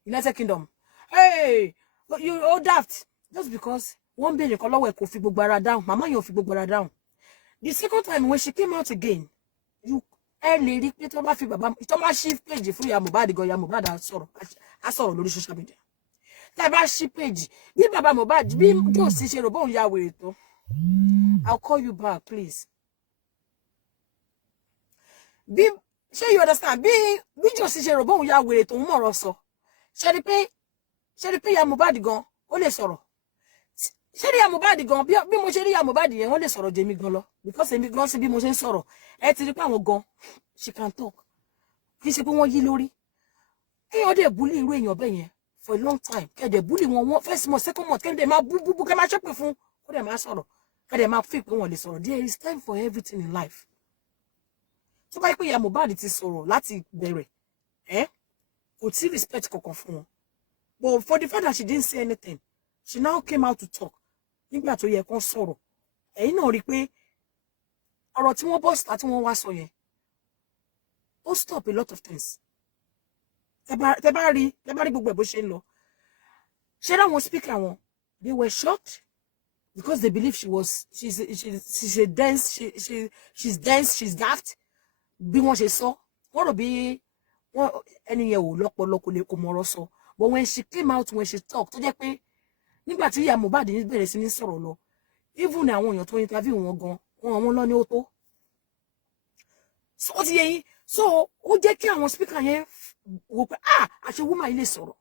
United Kingdom. Hey, you all daft just because one bèrè kan lọ́wọ́ ẹ̀ kò fi gbogbo ara down. Mama yóò fi gbogbo ara down. The second time when she came out again, you lè rí pé tó bá fi bàbá tó bá ṣí page fún ìyá Mohbad gan ìyá Mohbad á sọ̀rọ̀ lórí social media. Tá bá ṣí page bí bàbá Mohbad bí yóò sì ṣe rò bóun ya wèrè tó. I'll call you back, please. Bí ṣé you understand bí yóò sì ṣe rò bóun ya wèrè tó ń mọ̀rọ̀ sọ. Ṣé rí pé ìyá Mohbad gan ó lè sọ̀rọ̀. Ṣé rí ìyá Mohbad gan bí mo ṣe rí ìyá Mohbad yẹn wọ́n lè sọ̀rọ̀ jẹ mi gan lọ because èmi gan sí bí mo ṣe ń sọ̀rọ̀ ẹ ti rí pé àwọn gan she can talk kì í ṣe pé wọ́n yí lórí kéèyàn dẹ̀ bully irú èèyàn bẹ́ẹ̀ yẹn for a long time kẹ́ẹ̀dẹ̀ bully wọn first month second month kẹ́ẹ̀dẹ̀ máa bú kẹ́ẹ̀ máa ṣépè fún kó dẹ̀ máa sọ̀rọ̀ kẹ́ẹ̀dẹ̀ máa fi pé wọ́n lè sọ̀rọ̀ there is time for everything in life. Tó bá yẹ pé ìyá Mohbad ti sọ̀rọ̀ láti bẹ̀rẹ̀ kò tí respect kankan fún wọn but for the fact that she didn't say anything she now came out to talk nígbà tó yẹ kán sọ̀rọ̀ ẹ̀yin náà rí pé ọ̀rọ̀ tí wọ́n bọ́ síta tí wọ́n wá sọ yẹn ó stop a lot of things. Tẹ́ bá rí gbogbo ẹ̀ bó ṣe ń lọ ṣé láwọn speaker wọn they were shocked because they believe she's dense she's daft bí wọ́n ṣe sọ wọ́n rò bí ẹni yẹn ò lọ́pọlọ kò mọ̀rọ̀ sọ but when she came out when she talk tó jẹ́ pé nígbà tí ìyá Mohbad bẹ̀rẹ̀ sí ní sọ̀rọ̀ lọ even àwọn èèyàn tó interview wọn gan wọn lọ ní ó tó so ó ti yẹ yín so ó jẹ́ kí àwọn speaker yẹn wò pé àṣẹ woman yìí lè sọ̀rọ̀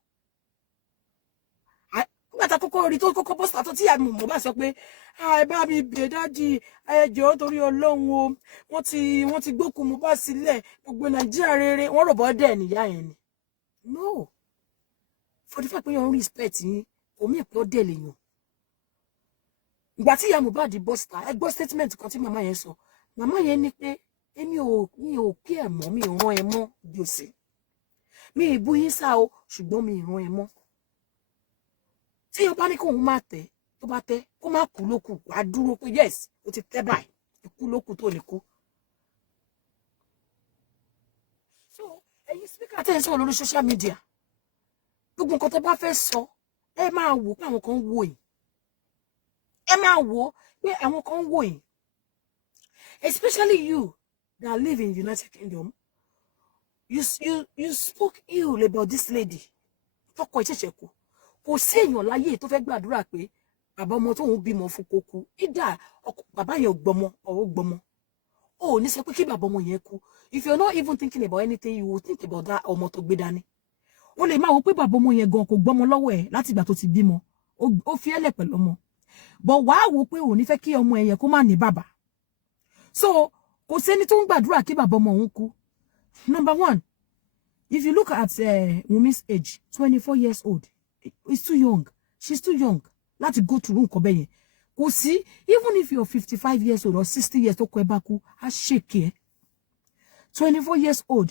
nígbà tá kọ́kọ́ rí tó kọ́kọ́ bọ́sítà tó tí ìyá Mohbad sọ pé ẹ bá mi bẹ̀ dájì ẹ jọ̀ọ́ torí Ọlọ́run o wọ́n ti gbókùn Mohbad sílẹ̀ gbogbo Nàìjíríà rere wọ́n rò bọ́ dẹ̀ níyà yẹn ni no for the fact pé yẹn ń respect yín omi ìpọ́ dẹ̀ lèèyàn. Ìgbà tí ìyá Mohbad bọ́sítà ẹ gbọ́ statement kan tí màmá yẹn sọ màmá yẹn ní pé èmi ò kí ẹ̀ mọ́ mi ò rán ẹ mọ́ gbèsè mi ì bú yín sá o ṣùgbọ́n mi ì rán ẹ mọ́ tí o bá ní kóun máa tẹ̀ tó bá tẹ̀ kó má kú lókù wàá dúró pé yes o ti tẹ́ báyìí ikú lókù tó lè kú So ẹ̀yin speaker tẹ́ ń sọ lórí social media gbogbo nǹkan tẹ́ bá fẹ́ sọ ẹ máa wò pé àwọn kan wò yín ẹ máa wò pé àwọn kan wò yín especially you that live in United Kingdom you spoke ill about this lady tọkọ ìṣẹ̀ṣẹ̀ kú kò sí èèyàn láyé tó fẹ́ gbàdúrà pé bàbá ọmọ tóun bímọ fún kó kú ìdá bàbá yẹn gbọmọ ọ̀rọ̀ gbọmọ ó ní sọ pé kí bàbá ọmọ yẹn kú if you're not even thinking about anything you will think about that ọmọ tó gbé dání ó lè máa wò pé bàbá ọmọ yẹn gan kò gbọmọ lọ́wọ́ ẹ̀ láti ìgbà tó ti bímọ ó fi ẹlẹ̀ pẹ̀lú ọmọ but wàá wò pé ò ní fẹ́ kí ọmọ yẹn kó má ní bàbá so kò sẹ́ni tó ń gbàdúrà kí bàbá ọmọ òun kú. Number one, if you look at Wumi's age, 24 years old, it's too young. She's too young. Láti go through nǹkan bẹ́ẹ̀ yẹn. Kò sí, even if you're 55 years old or 60 years tó kọ ẹ bá kú, á shake ẹ. 24 years old.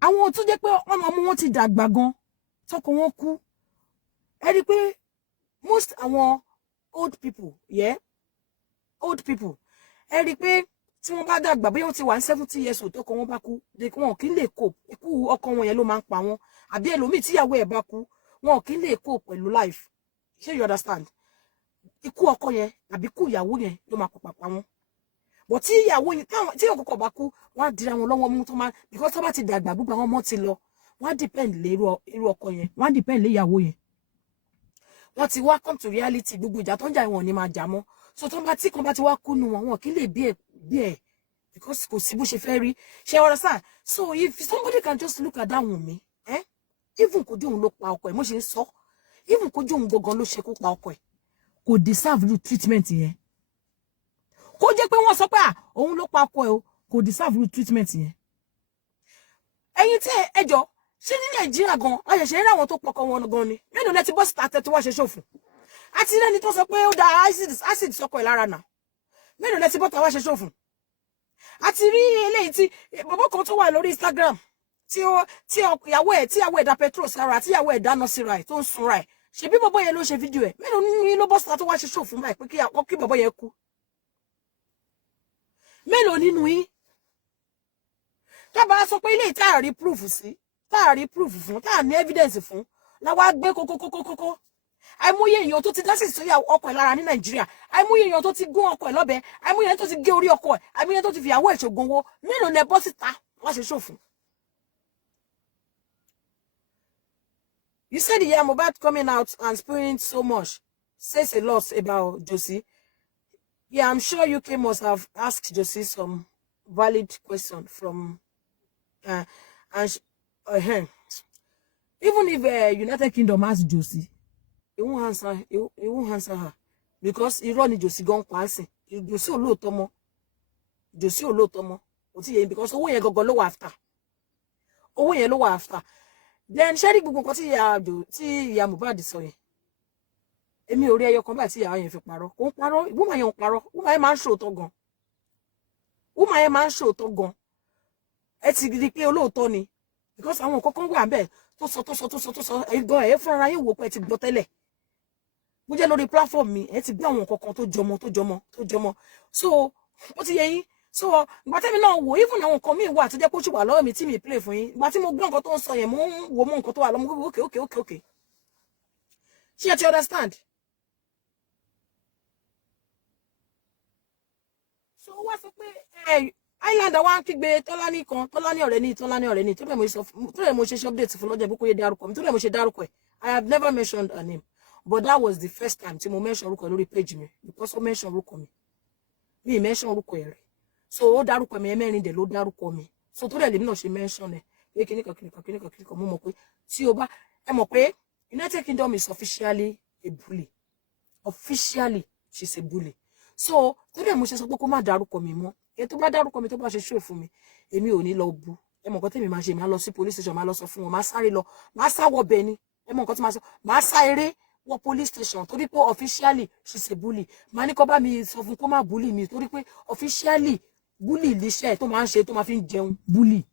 Àwọn tó jẹ́ pé ọmọ wọn ti dàgbà gan, tọkọ wọn kú. Ẹ rí pé most àwọn old people, yeah? Old people. Ẹ rí pé tí wọ́n bá dàgbà bí wọ́n ti wà ní 70 years old tọkọ wọn bá kú wọn kì í lè cope ikú ọkọ wọn yẹn ló máa ń pa wọn àbí ẹlòmíì tíyàwó ẹ̀ bá kú wọn kì í lè cope pẹ̀lú life ṣé you understand ikú ọkọ yẹn àbí ikú ìyàwó yẹn ló máa pa wọn but tí ìyàwó yẹn tí ọkọ bá kú wọ́n á dira wọn lọ́wọ́ mú tó máa because tó bá ti dàgbà gbogbo àwọn ọmọ ti lọ wọ́n á depend lé irú ọkọ yẹn wọ́n á depend lé ìyàwó yẹn wọ́n ti wá come to reality gbogbo ìjà tó ń jà wọn ní máa jà mọ́ so tó bá tí kan bá ti wá kú nu wọn kì í lè bí ẹ because kò sí bó ṣe fẹ́ rí ṣe ọ̀rọ̀ sáà so if somebody can just look at that Wunmi even kò dé òun ló pa ọkọ ẹ̀ mo ṣe ń sọ even kò dé òun gangan ló ṣe kó pa ọkọ ẹ̀ kò deserve the treatment yẹn kó jẹ́ pé wọ́n sọ pé òun ló pa ọkọ ẹ̀ o kò deserve the treatment yẹn ẹ̀yin tí ẹjọ́ ṣé ní Nàìjíríà gan ayẹ̀ṣẹ̀ rí àwọn tó pọkọ wọn gan ni mélòó lẹ ti bọ́ síta tẹ́ tí wọ́n ṣe ṣòfò àti lẹ́ni tó sọ pé ó da acid sọkọ ẹ̀ lára nà mélòó lẹ ti bọ́ tàwa ṣe ṣòfò àti rí eléyìí tí bàbá kan tó wà lórí Instagram tí ìyàwó ẹ̀ dá petrol sára tí ìyàwó ẹ̀ dáná síra ẹ̀ tó ń sunra ẹ̀ ṣe bí bàbá yẹn ló ṣe fídíò ẹ̀ mélòó nínú yín ló bọ́ síta tó wá ṣe ṣòfò báyìí pé kí bàbá yẹn kú mélòó nínú yín tábà sọ pé ilé táàrí proof sí táàrí proof fún táà ní evidence fún làwa gbé kókókókókó àìmọye èèyàn tó ti dá sí ìsọyà ọkọ ẹ̀ lára ní Nàìjíríà àìmọye èèyàn tó ti gún ọkọ ẹ̀ lọ́bẹ àìmọye èèyàn tó ti gé orí ọkọ ẹ̀ àìmọye èèyàn tó ti fìyàwó ẹ̀ ṣògùn owó mélòó lẹ bọ́ síta wọ́n ṣe ṣòfò. You said the Mohbad coming out and spewing so much says a lot about Josie. Yeah, I'm sure UK must have asked Josie some valid question from even if United Kingdom asked Josie, he won't answer her because irọ́ ni Josie gan pa sin Josie olóòótọ́ mọ́ Josie olóòótọ́ mọ́ ó ti yé because owó yẹn gangan ló wà after owó yẹn ló wà after then ṣẹ́rí gbogbo nǹkan tí ìyá Mohbad sọ yẹn èmi ò rí ẹyọ kan báyìí tí ìyá yẹn fi parọ́ kò ń parọ́ woman yẹn ń parọ́ woman yẹn máa ń ṣòótọ́ gan woman yẹn máa ń ṣòótọ́ gan ẹ ti rí pé olóòótọ́ ni because àwọn nǹkan kan wà bẹ́ẹ̀ tó sọ ẹ̀gbọ́n ẹ̀ fúnra yín wò pé ẹ ti gbọ́ tẹ́lẹ̀ bó jẹ́ lórí platform mi ẹ ti gbé àwọn nǹkan kan tó jọmọ so ó ti yé yín so ìgbà tẹ́mi náà wò even àwọn nǹkan míì wà tó jẹ́ pé ó ṣì wà lọ́wọ́ mi tí mi play fún yín ìgbà tí mo gbọ́ nǹkan tó ń sọ yẹn mo ń wò mọ́ nǹkan tó wà lọ́mọ okay ṣé ẹ ti understand so wá sọ pé Islander wa ń kígbe Tọ́lání ọ̀rẹ́ ní tó lè mo ṣe update fún lọ́jọ́ ìbúkúyé dárúkọ mi tó lè mo ṣe dárúkọ ẹ̀ I have never mentioned her name but that was the first time tí mo mention orúkọ lórí page mi because ó mention orúkọ mi mention orúkọ ẹ̀ rẹ̀ so ó dárúkọ mi ẹ̀mẹ́rin dẹ̀ ló dárúkọ mi so tó dẹ̀ lèmi náà ṣe mention ẹ̀ pé kíníkan mo mọ̀ pé tí o bá ẹ mọ̀ pé United Kingdom is officially a bully officially she's a bully so tó dẹ̀ mo ṣe sọ pé kó má dárúkọ mi mọ́ ẹ tó bá dárúkọ mi tó bá ṣe show fún mi èmi ò ní lọ bu ẹ mọ̀ nǹkan tèmi máa ṣe máa lọ sí police station máa lọ sọ fún wọn máa sáré lọ máa sá wọ bẹ̀ ni ẹ mọ̀ nǹkan tí máa sọ máa sá eré wọ police station torí pé officially she's a bully máa ní kó bá mi sọ fún kó má bully mi torí pé officially bully iléeṣẹ́ tó máa ń ṣe tó máa fi ń jẹun bully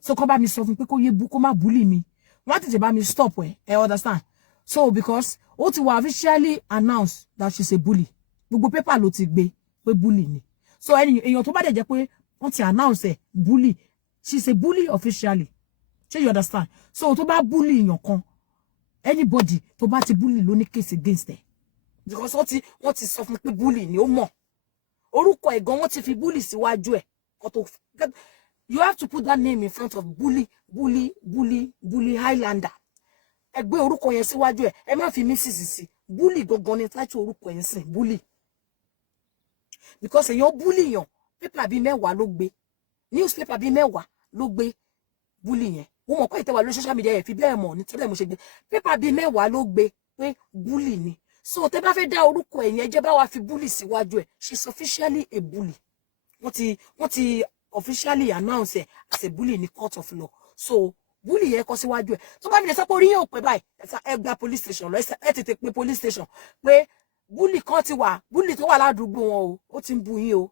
so kó bá mi sọ fún pé kó má bully mi wọ́n á tètè bá mi stop ẹ understand so because ó ti wà officially announced that she's a bully gbogbo paper ló ti gbé pé bully ni so èèyàn tó bá dẹ̀ jẹ́ pé wọ́n ti announce ẹ̀ bully she's a bully officially. So you understand? So to ba bully èèyàn kan, anybody to ba ti bully ló ní case against her. Because what is sọ fún pé bully ni ó mọ̀. Orúkọ ẹ̀ gan wọ́n ti fi bully síwájú ẹ̀. You have to put that name in front of bully Highlander. Ẹ gbé orúkọ yẹn síwájú ẹ̀. Ẹ má fi Mrs. sí. Bully gangan ni title orúkọ yẹn sìn, bully. Because èèyàn bully yàn, paper bí mẹ́wàá ló gbé. Newspaper bí mẹ́wàá ló gbé bully yẹn. Mo mọ̀ pé ìtẹ́wà lórí social media ẹ̀ fi bẹ́ẹ̀ mọ̀ nítorí mo ṣe gbé. Paper bí mẹ́wàá ló gbé pé bully ni. So tẹ́ bá fẹ́ dá orúkọ ẹ̀ yẹn jẹ́ bá wa fi bully síwájú ẹ̀. She's officially a bully. Wọ́n ti officially announce her as a bully in the court of law. So bully yẹn kọ síwájú ẹ̀. Tó bá fi lè sọ pé orí yẹn ò pé báyìí, ẹ gba police station lọ, ẹ tètè pé police station pé bully kan ti wà, bully tó wà ládùúgbò wọn o, ó ti ń bu yín o.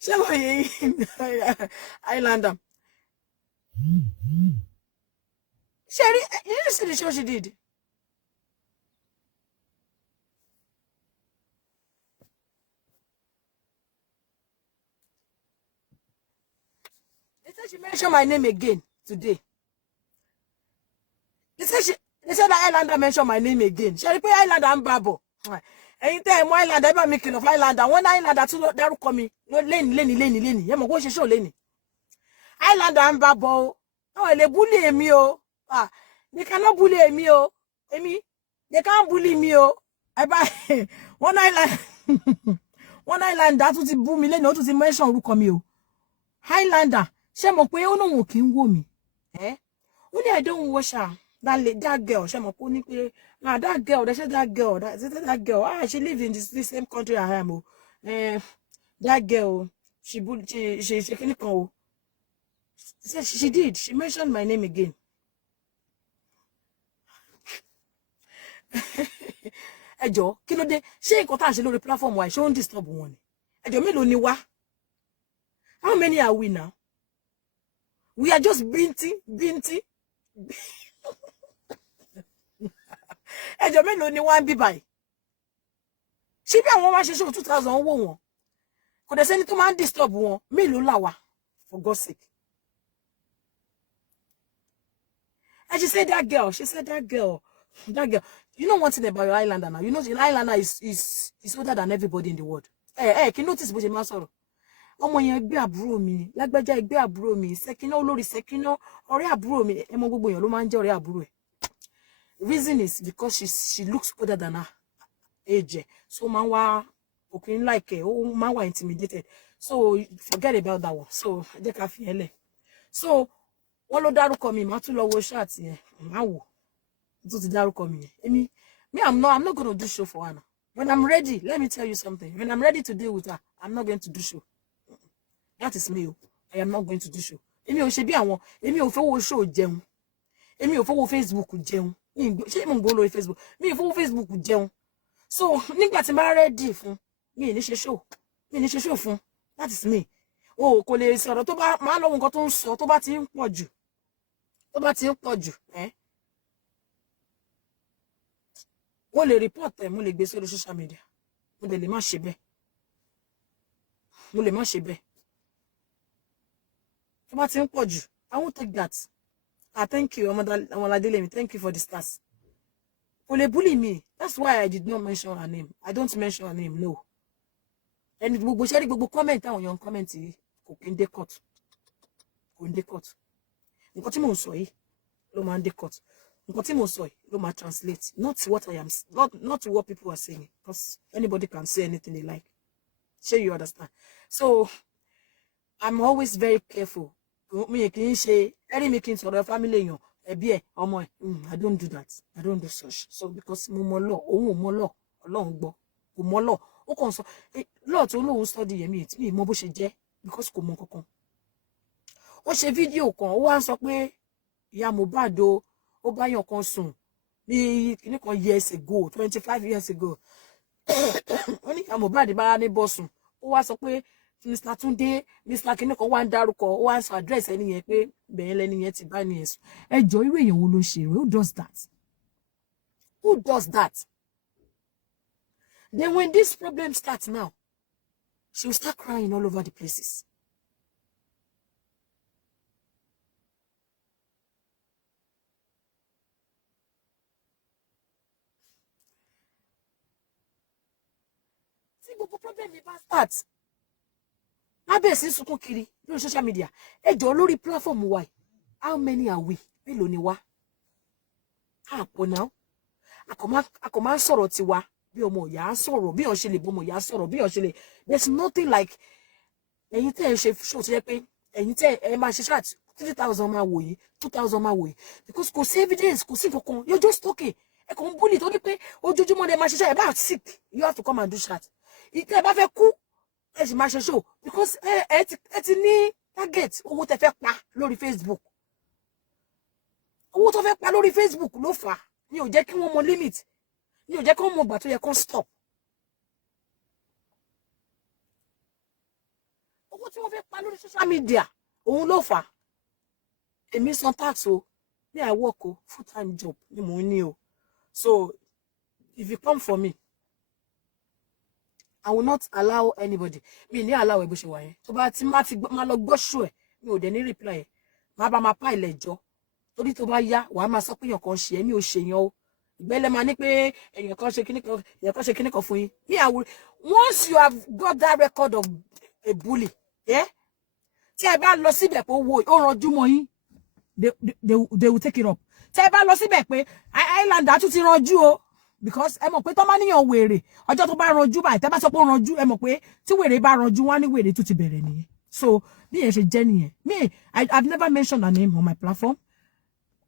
Ṣé wọ́n yẹ Highlander? Sherry, you didn't see the show she did. They said she mentioned my name again today. They said that Highlander mentioned my name again. Sherry, pé Highlander ń babo. Ẹ̀yin tẹ́ ẹ mọ̀ Highlander, ẹ bá mi kìlọ̀ fún Highlander. Wọ́n Highlander tún dárúkọ mi lẹ́ni. Ẹ mọ̀ kó ṣe show lẹ́ni. Highlander ń babo. Oh, they bully me, oh. They cannot bully me, oh. They can't bully me, oh. I buy one Highlander tún ti bú mi lẹ́nu, ó tún ti mention orúkọ mi o. Highlander, ṣé mọ̀ pé ó no kì í wò mí. Only I don't wash her. That girl, ṣé mọ̀ pé ó ní pé that girl, that girl, she lives in this same country I am, oh. That girl, she kini kan o. She did. She mentioned my name again. Ẹjọ́, kí ló dé? Ṣé nǹkan tá ṣe lórí platform wa ṣé ó ń disturb wọn ni? Ẹjọ́ mélòó ni wá? How many are we now? We are just binty. Ẹjọ́ mélòó ni wá ń bí báyìí? Ṣé bí àwọn wá ṣe show 2000 wò wọ́n? Kò dẹ̀ sẹ́ni tó máa ń disturb wọn. Mélòó là wá? For God's sake. And she said that girl. You know one thing about your Highlander now. You know your Highlander is older than everybody in the world. Can you notice bó ṣe máa sọ̀rọ̀? Ọmọ yẹn ẹgbẹ́ àbúrò mi, lágbájá ẹgbẹ́ àbúrò mi, Ṣẹ̀kínà olórí Ṣẹ̀kínà, ọ̀rẹ́ àbúrò mi, ẹ mọ̀ gbogbo èèyàn ló máa ń jẹ́ ọ̀rẹ́ àbúrò ẹ̀. Reason is because she looks older than her age. So man wa okay like man wa intimidated. So forget about that one. So jẹ́ ká fi yẹn lẹ̀. So wọ́n ló dárúkọ mi, màá tún lọ wo chat yẹn, màá wò. Tó ti dárúkọ mi yẹn. I'm not going to do show for her now. When I'm ready, let me tell you something. When I'm ready to deal with her, I'm not going to do show. That is me. I am not going to do show. Èmi ò ṣe bí àwọn, èmi ò fẹ́ wo show jẹun. Èmi ò fẹ́ wo Facebook jẹun. Ṣé mo ń go lórí Facebook? Mi ò fẹ́ wo Facebook jẹun. So, nígbà tí bá ready fún, mi ní ṣe show. Mi ní ṣe show fún. That is me. Oh, kò lè sọ̀rọ̀ tó bá máa lọ nǹkan tó ń sọ tó bá ti ń pọ̀ jù. Tó bá ti ń pọ̀ jù, mo lè report ẹ̀, mo lè gbé sórí social media. Mo lè má ṣe bẹ́ẹ̀. Mo lè má ṣe bẹ́ẹ̀. Tó bá ti ń pọ̀ jù, I won't take that. Thank you, Omoladele. Thank you for the stars. Kò lè bully me. That's why I did not mention her name. I don't mention her name, no. And gbogbo ṣe rí gbogbo comment àwọn èèyàn comment yìí kò kí ń dé court. Kò ń dé court. Nǹkan tí mò ń sọ yìí ló máa ń dé court. Nǹkan tí mò ń sọ yìí ló máa translate. Not what I am, not what people are saying. Because anybody can say anything they like. Sure, you understand? So, I'm always very careful. Me kì í ṣe ẹ̀rí mi kí n sọ̀rọ̀ family èèyàn ẹbí ẹ̀ ọmọ ẹ̀. I don't do that. I don't do such. So because mo mọ law, òun ò mọ law, Ọlọ́run gbọ́. Kò mọ law. Ó kàn sọ law tó lóun study yẹn mi mọ bó ṣe jẹ́ because kò mọ kankan. Ó ṣe fídíò kan, ó wá ń sọ pé ìyá Mohbad ó bá yàn kan sùn ní kíní kan years ago, 25 years ago. Ó ní ìyá Mohbad bá ní bọ́ sùn. Ó wá sọ pé Mr. Tunde, Mr. kíní kan wá ń dárúkọ, ó wá ń sọ address ẹni yẹn pé bẹ́ẹ̀ lẹ́ni yẹn ti bá ní yẹn sùn. Ẹ jọ̀ọ́ irú èèyàn wo ló ṣe? Who does that? Who does that? Then when this problem starts now, she will start crying all over the places. See, the problem starts. Abesi sunkún kiri lórí social media. Ẹjọ́ lórí platform wa. How many are we? Mélòó ni wá? Àpò now. Akoma sọ̀rọ̀ tiwa. Bí ọmọ ìyá sọ̀rọ̀, bí ó ṣe lè bọ́mọ ìyá sọ̀rọ̀, bí ó ṣe lè. There's nothing like ẹ̀yin tẹ́ ẹ ṣe show tó jẹ́ pé ẹ̀yin tẹ́ ẹ máa ṣe chat 3,000 máa wò yìí, 2,000 máa wò yìí. Because kò sí evidence, kò sí kankan. You're just talking. Ẹ kàn ń bully tó ní pé ojoojúmọ́ dẹ máa ṣiṣẹ́ ẹ bá sick. You have to come and do chat. Ìtẹ́ ẹ bá fẹ́ kú ẹ sì máa ṣe show because ẹ ti ní target owó tẹ́ fẹ́ pa lórí Facebook. Owó tó fẹ́ pa lórí Facebook ló fà á. Ni ò jẹ́ kí wọ́n mọ limit. Ni ò jẹ́ kí wọ́n mọ ìgbà tó yẹ kó stop. Owó tí wọ́n fẹ́ pa lórí social media òun ló fà á. Èmi san tax o. Me I work o, full-time job ni mo ní o. So if you come for me, I will not allow anybody. Me ni allow ẹ bó ṣe wà yẹn. Tó bá ti má lọ gbọ́ show ẹ, mi ò dẹ̀ ní reply ẹ. Má bá máa pa ilẹ̀ ẹjọ́. Torí tó bá yá, wàá máa sọ pé èèyàn kan ṣe ẹ́, mi ò ṣe èèyàn o. Ìgbẹ́lẹ̀ máa ní pé èèyàn kan ṣe kíní kan fún yín. Me I will, once you have got that record of a bully, yeah? Tí ẹ bá lọ síbẹ̀ pé ó ranjú mọ́ yín, they will take it up. Tí ẹ bá lọ síbẹ̀ pé Islander tún ti ranjú o. Because ẹ mọ̀ pé tó máa níyàn wèrè ọjọ́ tó bá ranjú báyìí tẹ́ bá sọ pé ó ranjú ẹ mọ̀ pé tí wèrè bá ranjú wọ́n á ní wèrè tó ti bẹ̀rẹ̀ nìyẹn. So bí yẹn ṣe jẹ́ nìyẹn. Me, I've never mentioned her name on my platform.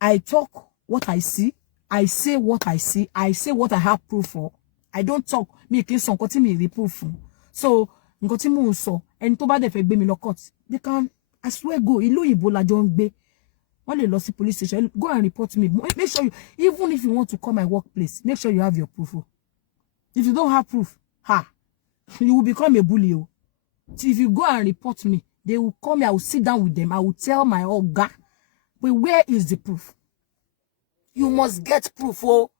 I talk what I see. I say what I see. I say what I have proof for. I don't talk mi kì í sọ nǹkan tí mi rí proof fún. So nǹkan tí mò ń sọ ẹni tó bá dẹ̀ fẹ́ gbé mi lọ court they can I swear go ìlú òyìnbó la jọ ń gbé. Wọ́n lè lọ sí police station. Go and report me. Make sure you, even if you want to call my workplace, make sure you have your proof. If you don't have proof, you will become a bully. So if you go and report me, they will call me. I will sit down with them. I will tell my Oga, but where is the proof? You must get proof. Oh,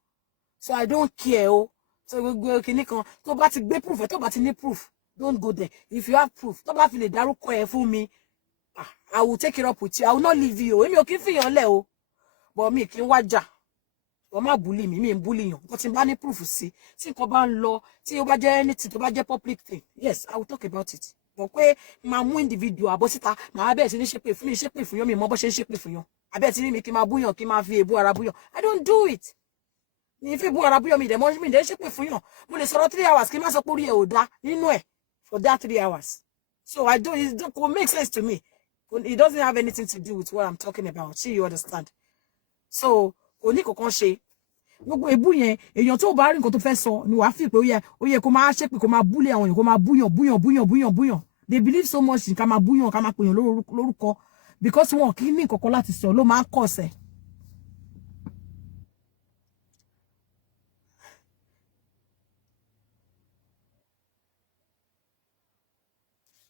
so I don't care. Oh, so we go. Okay, to bá ti gbé proof. To bá ti ní proof. Don't go there. If you have proof, to bá fi lè dárúkọ ẹ fún mi. I will take it up with you. I will not leave you. Èmi ò kí fi yan lẹ̀ o. But mi kí n wá jà. Wọ́n má bully mi, mi ń bully yan. But tí n bá ní proof sí, tí nǹkan bá ń lọ, tí ó bá jẹ́ anything, tó bá jẹ́ public thing. Yes, I will talk about it. But pé máa mú individual bọ́ síta, máa bẹ́ẹ̀ sí ní ṣépè fún mi, ṣépè fún yan mi, mo bó ṣe ń ṣépè fún yan. Abẹ́ tí ní mi kí máa búyàn, kí máa fi èébú ara búyàn. I don't do it. Mi fi bú ara búyàn mi dẹ̀ mọ́ mi dẹ̀ ṣépè fún yan. Mo lè sọ̀rọ̀ 3 hours kí má sọ pé orí ẹ̀ ò dá nínú ẹ̀ for that 3 hours. So it don't make sense to me. It doesn't have anything to do with what I'm talking about. See, you understand? So, kò ní kankan ṣe. Gbogbo èébú yẹn, èèyàn tó bá rí nǹkan tó fẹ́ sọ ni wàá fi pé ó yẹ kó máa ṣépè, kó máa bully àwọn èèyàn, kó máa búyàn. They believe so much in ká máa búyàn, ká máa pèèyàn lórúkọ because wọn kì í ní nǹkan kan láti sọ ló máa ń kọ̀ọ̀sẹ̀.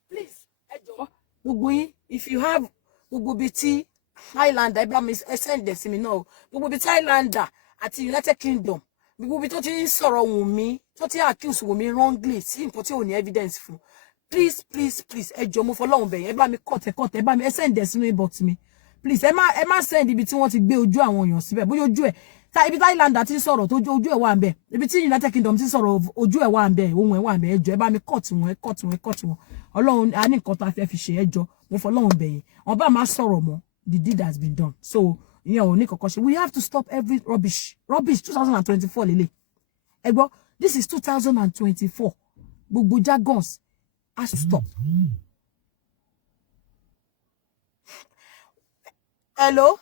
Please, ẹ jọ̀ọ́, gbogbo yín, if you have gbogbo bí tí Highlander ẹ bá mi send this mi náà, gbogbo bí tí Highlander àti United Kingdom, gbogbo bí tó ti ń sọ̀rọ̀ Wùnmí, tó ti accuse Wùnmí wrongly sí nǹkan tí ò ní evidence fún. Please, ẹ jọ̀ọ́ mo fọlọ́run bẹ̀ yín, ẹ bá mi cut ẹ bá mi send this sínú inbox mi. Please, ẹ má send ibi tí wọ́n ti gbé ojú àwọn èèyàn síbẹ̀, bóyá ojú ẹ̀ ibi tí Highlander ti sọ̀rọ̀ tó ojú ẹ̀ wà ńbẹ̀, ibi tí United Kingdom ti sọ̀rọ̀ ojú ẹ̀ wà ńbẹ̀, ohun ẹ̀ wà ńbẹ̀, ẹ jọ̀ọ́ ẹ bá mi cut wọn. Ọlọ́run a ní nǹkan tá fẹ́ fi ṣe, ẹ jọ̀ọ́ mo fọlọ́run bẹ̀ yín. Wọ́n bá máa sọ̀rọ̀ mọ́, the deed has been done. So ìyẹn ò ní kankan ṣe. We have to stop every rubbish 2024 lele. Ẹ gbọ́, this is 2024. Gbogbo jargons has to stop. Hello?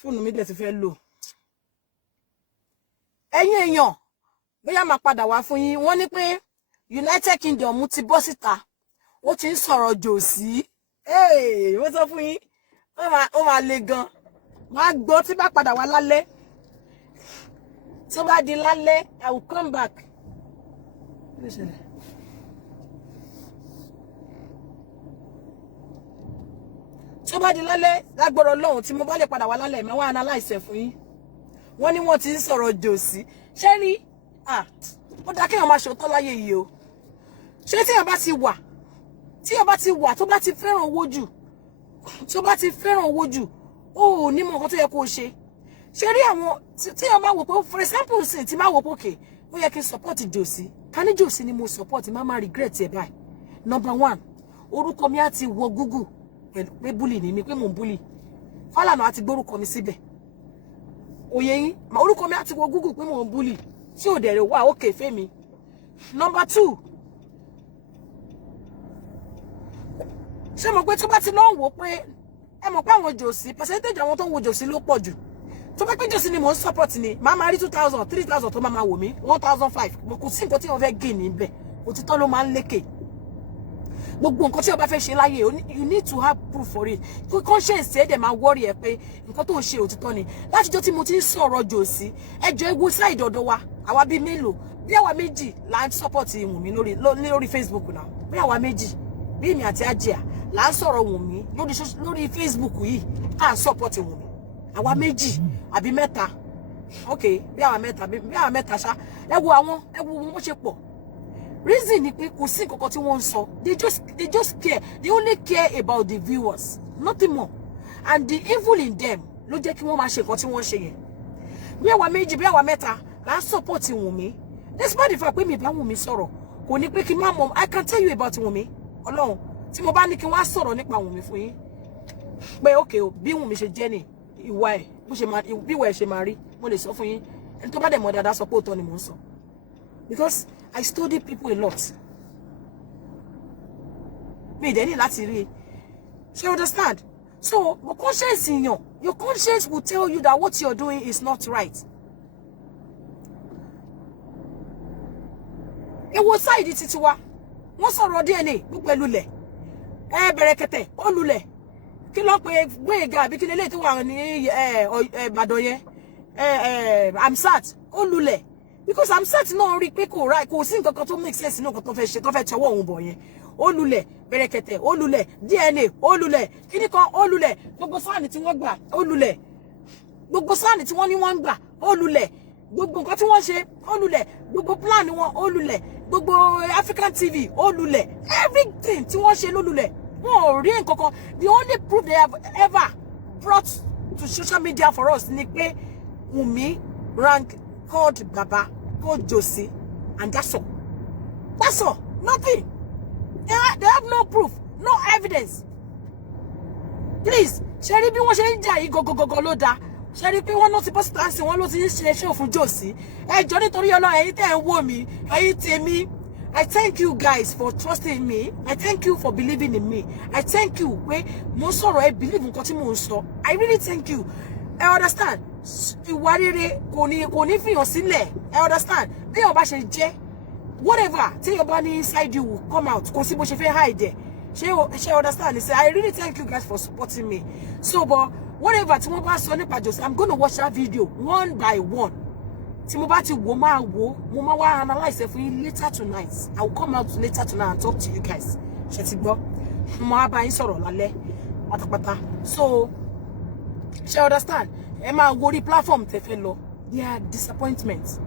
Fóònù mi dẹ̀ ti fẹ́ lò. Ẹ̀yin èèyàn, bóyá máa padà wá fún yín. Wọ́n ní pé United Kingdom ti bọ́ síta. Ó ti ń sọ̀rọ̀ jòsí. Wọ́n sọ fún yín. Ó máa le gan. Máa gbọ́ tí bá padà wá lálẹ́. Tó bá di lálẹ́, I will come back. Tó bá di lálẹ́, lágbọ́rọ̀ Ọlọ́run tí mo bá lè padà wá lálẹ́, mẹ́wàá analyze ẹ̀ fún yín. Wọ́n ní wọ́n ti ń sọ̀rọ̀ jòsí. Ṣé rí ó dá kéèyàn máa ṣòótọ́ láyé yìí o. Ṣé téèyàn bá ti wà tó bá ti fẹ́ràn owó jù, tó bá ti fẹ́ràn owó jù, ó ní mọ̀ nǹkan tó yẹ kó ṣe. Ṣé rí àwọn téèyàn bá wò pé for example sin tí máa wò pé okay, ó yẹ kí n support Josie. Ká ní Josie ni mo support, má regret ẹ̀ báyìí. Number 1, orúkọ mi á ti wọ Google pé bully ni mi, pé mò ń bully. Fálànà á ti gbórúkọ mi síbẹ̀. Oyè yín, orúkọ mi á ti wọ Google pé mò ń bully. Tí ò dẹ̀rẹ̀ wà okay fẹ́mi. Number 2, ṣé mo pé tó bá ti lọ wò pé ẹ mọ̀ pé àwọn Josie, percentage àwọn tó ń wo Josie ló pọ̀ jù. Tó bá pé Josie ni mò ń support ni, máa rí 2,000, 3,000 tó máa wò mí, 1,500. Mo kò sí nǹkan tí wọ́n fẹ́ gain níbẹ̀. Òtítọ́ ló máa ń lékè. Gbogbo nǹkan tí o bá fẹ́ ṣe láyé, you need to have proof for it. Conscience ẹ dẹ̀ máa worry ẹ pé nǹkan tó ń ṣe òtítọ́ ni. Láti jọ́ tí mo ti ń sọ̀rọ̀ Josie, ẹ jọ̀ọ́ ẹ wo side ọ̀dọ̀ wa, àwa bí mélòó, bí àwa méjì là ń support Wùnmí lórí Facebook náà. Bí àwa méjì, bí èmi àti Ajia là ń sọ̀rọ̀ Wùnmí lórí Facebook yìí, à ń support Wùnmí. Àwa méjì àbí mẹ́ta. Okay, bí àwa mẹ́ta ṣá. Ẹ wo wọ́n ṣe pọ̀. Reason ni pé kò sí nǹkan tí wọ́n ń sọ. They just care. They only care about the viewers, nothing more. And the evil in them ló jẹ́ kí wọ́n máa ṣe nǹkan tí wọ́n ṣe yẹn. Bí àwa méjì, bí àwa mẹ́ta là ń support Wùnmí. Despite the fact pé mi bá Wùnmí sọ̀rọ̀, kò ní pé kí n má mọ̀. I can tell you about Wùnmí. Ọlọ́run, tí mo bá ní kí n wá sọ̀rọ̀ nípa Wùnmí fún yín. Pé okay o, bí Wùnmí ṣe jẹ́ ni, ìwà ẹ̀, bí ìwà ẹ̀ ṣe máa rí, mo lè sọ fún yín. Ẹni tó bá dẹ̀ mọ̀ dáadáa sọ pé òótọ́ ni mò ń sọ. Because I study people a lot. Me dẹ̀ ní láti rí. You understand? So, your conscience in your conscience will tell you that what you're doing is not right. It was side títí wa. Wọ́n sọ̀rọ̀ DNA gbogbo lulẹ̀. Bẹ̀rẹ̀kẹ̀tẹ̀ ó lulẹ̀. Kí ló pé Gbéga àbí kí lélẹ̀ tó wà ní Ìbàdàn yẹn. Amsat ó lulẹ̀. Because Amsat náà rí pé kò right, kò sí nǹkan kan tó make sense nínú nǹkan tó fẹ́ ṣe, tó fẹ́ tọwọ́ òun bọ̀ yẹn. Ó lulẹ̀, bẹ̀rẹ̀kẹ̀tẹ̀ ó lulẹ̀, DNA ó lulẹ̀, kíní kan ó lulẹ̀, gbogbo sáànì tí wọ́n gbà ó lulẹ̀. Gbogbo sáànì tí wọ́n ní wọ́n gbà ó lulẹ̀. Gbogbo nǹkan tí wọ́n ṣe ó lulẹ̀. Gbogbo plan wọn ó lulẹ̀. Gbogbo African TV ó lulẹ̀. Everything tí wọ́n ṣe ló lulẹ̀. Wọ́n ò rí nǹkan kan. The only proof they have ever brought to social media for us ni pé Wùnmí called Baba, called Josie, and that's all. That's all. Nothing. They have no proof, no evidence. Please, Sherry, be watching Jai go ló dá. Sherry, be one not supposed to answer one losing share for Josie. Hey, Johnny Toriolo, anything want me. Hey, me. I thank you guys for trusting me. I thank you for believing in me. I thank you. Wait, most I believe in continue. I really thank you. I understand. Ìwárere kò ní fi hàn sílẹ̀. I understand. Bí o bá ṣe jẹ́, whatever tí your body inside you will come out. Kò sí bó ṣe fẹ́ hide. She understand. Say, I really thank you guys for supporting me. So, but whatever tí mo bá sọ nípa Josie, I'm going to watch that video one by one. Tí mo bá ti wò máa wò, mo máa wá analyze it for you later tonight. I will come out later tonight and talk to you guys. Ṣé ti gbọ́? Mo máa bá yín sọ̀rọ̀ lálẹ́ pátápátá. So, she understand. Emma worry platform te fẹ́ lọ. They are disappointments.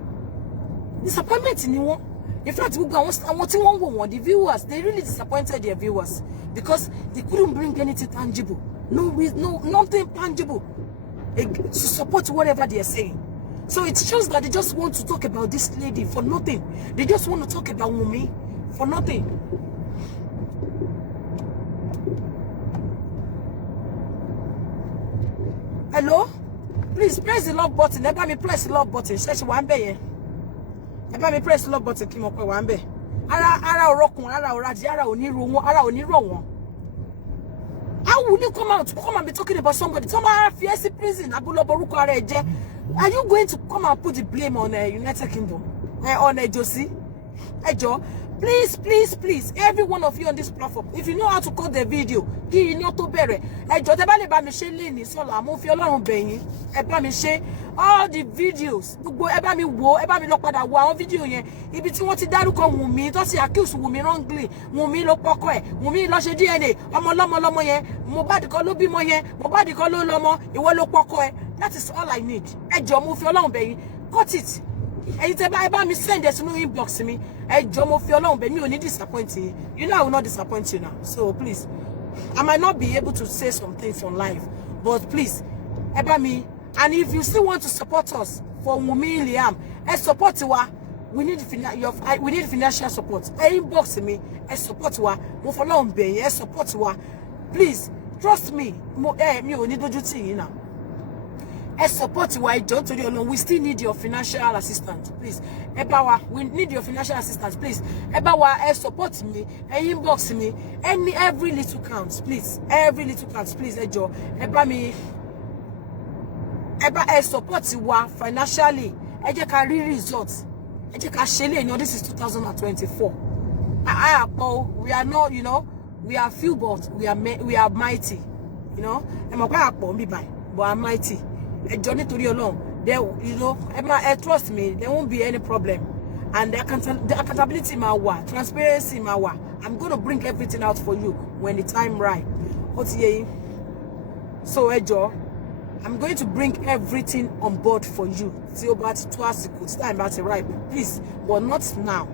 Disappointment ni wọ́n. In fact, àwọn tí wọ́n wò wọ́n, the viewers, they really disappointed their viewers because they couldn't bring anything tangible. Nothing tangible to support whatever they are saying. So it shows that they just want to talk about this lady for nothing. They just want to talk about Wùnmí for nothing. Hello? Please press the love button. Let me press the love button. Ṣé wà ńbẹ̀ yẹn. Let me press the love button kí mo pé wà ńbẹ̀. Ara orokun, ara oradi, ara oniru wọn, ara oniro wọn. How will you come and be talking about somebody? Somebody fears prison. Abuloboruko ara ẹ jẹ́. Are you going to come and put the blame on United Kingdom? On Josie? Ejo, please, every one of you on this platform, if you know how to cut the video, kí ni ó tó bẹ̀rẹ̀. Ejo, tẹ́ bá lè bá mi ṣe leni sola, mo fi Ọlọ́run bẹ̀ yín. Ẹ bá mi ṣe all the videos. Gbogbo ẹ bá mi wò, ẹ bá mi lọ padà wo àwọn video yẹn. Ibi tí wọ́n ti dárúkọ Wùnmí, tó sì accuse Wùnmí wrongly. Wùnmí ló pọkọ ẹ̀. Wùnmí lọ ṣe DNA. Ọmọ lọ́mọ yẹn. Mohbad kọ́ ló bímọ yẹn. Mohbad kọ́ ló lọ́mọ. Ìwọ ló pọkọ ẹ̀. That is all I need. Ejo, mo fi Ọlọ́run bẹ̀ yín. Cut it. ẹ̀yin tẹ́ bá mi send ẹ sínú inbox mi ẹ jọ̀ọ́ mo fi Ọlọ́run bẹ̀ mí ò ní disappoint you. You know I will not disappoint you now. So please, I might not be able to say some things on live, but please, ẹ bá mi. And if you still want to support us for Wunmi Liam, support wa. We need financial support. Inbox me, support wa. Mo fọlọ́run bẹ̀ yín, support wa. Please, trust me. Mi ò ní dojú tì yín now. Support wa ìjọ nítorí Ọlọ́run. We still need your financial assistance, please. Ẹ bá wa, we need your financial assistance, please. Ẹ bá wa, support me, inbox me. Every little counts, please. Every little counts, please. Ẹ jọ̀ọ́, ẹ bá mi. Support wa financially. Ẹ jẹ́ ká rí results. Ẹ jẹ́ ká ṣe lè, you know, this is 2024. We are not, you know, we are few, but we are mighty, you know. Ẹ mọ̀ pé àpọ̀ mi báyìí, but I'm mighty. Ẹ jọ̀ọ́ nítorí Ọlọ́run. There, you know, trust me, there won't be any problem. And the accountability ma wà, transparency ma wà. I'm going to bring everything out for you when the time right. So ẹ jọ̀ọ́, I'm going to bring everything on board for you. Till about 2 time about it right, please, but not now.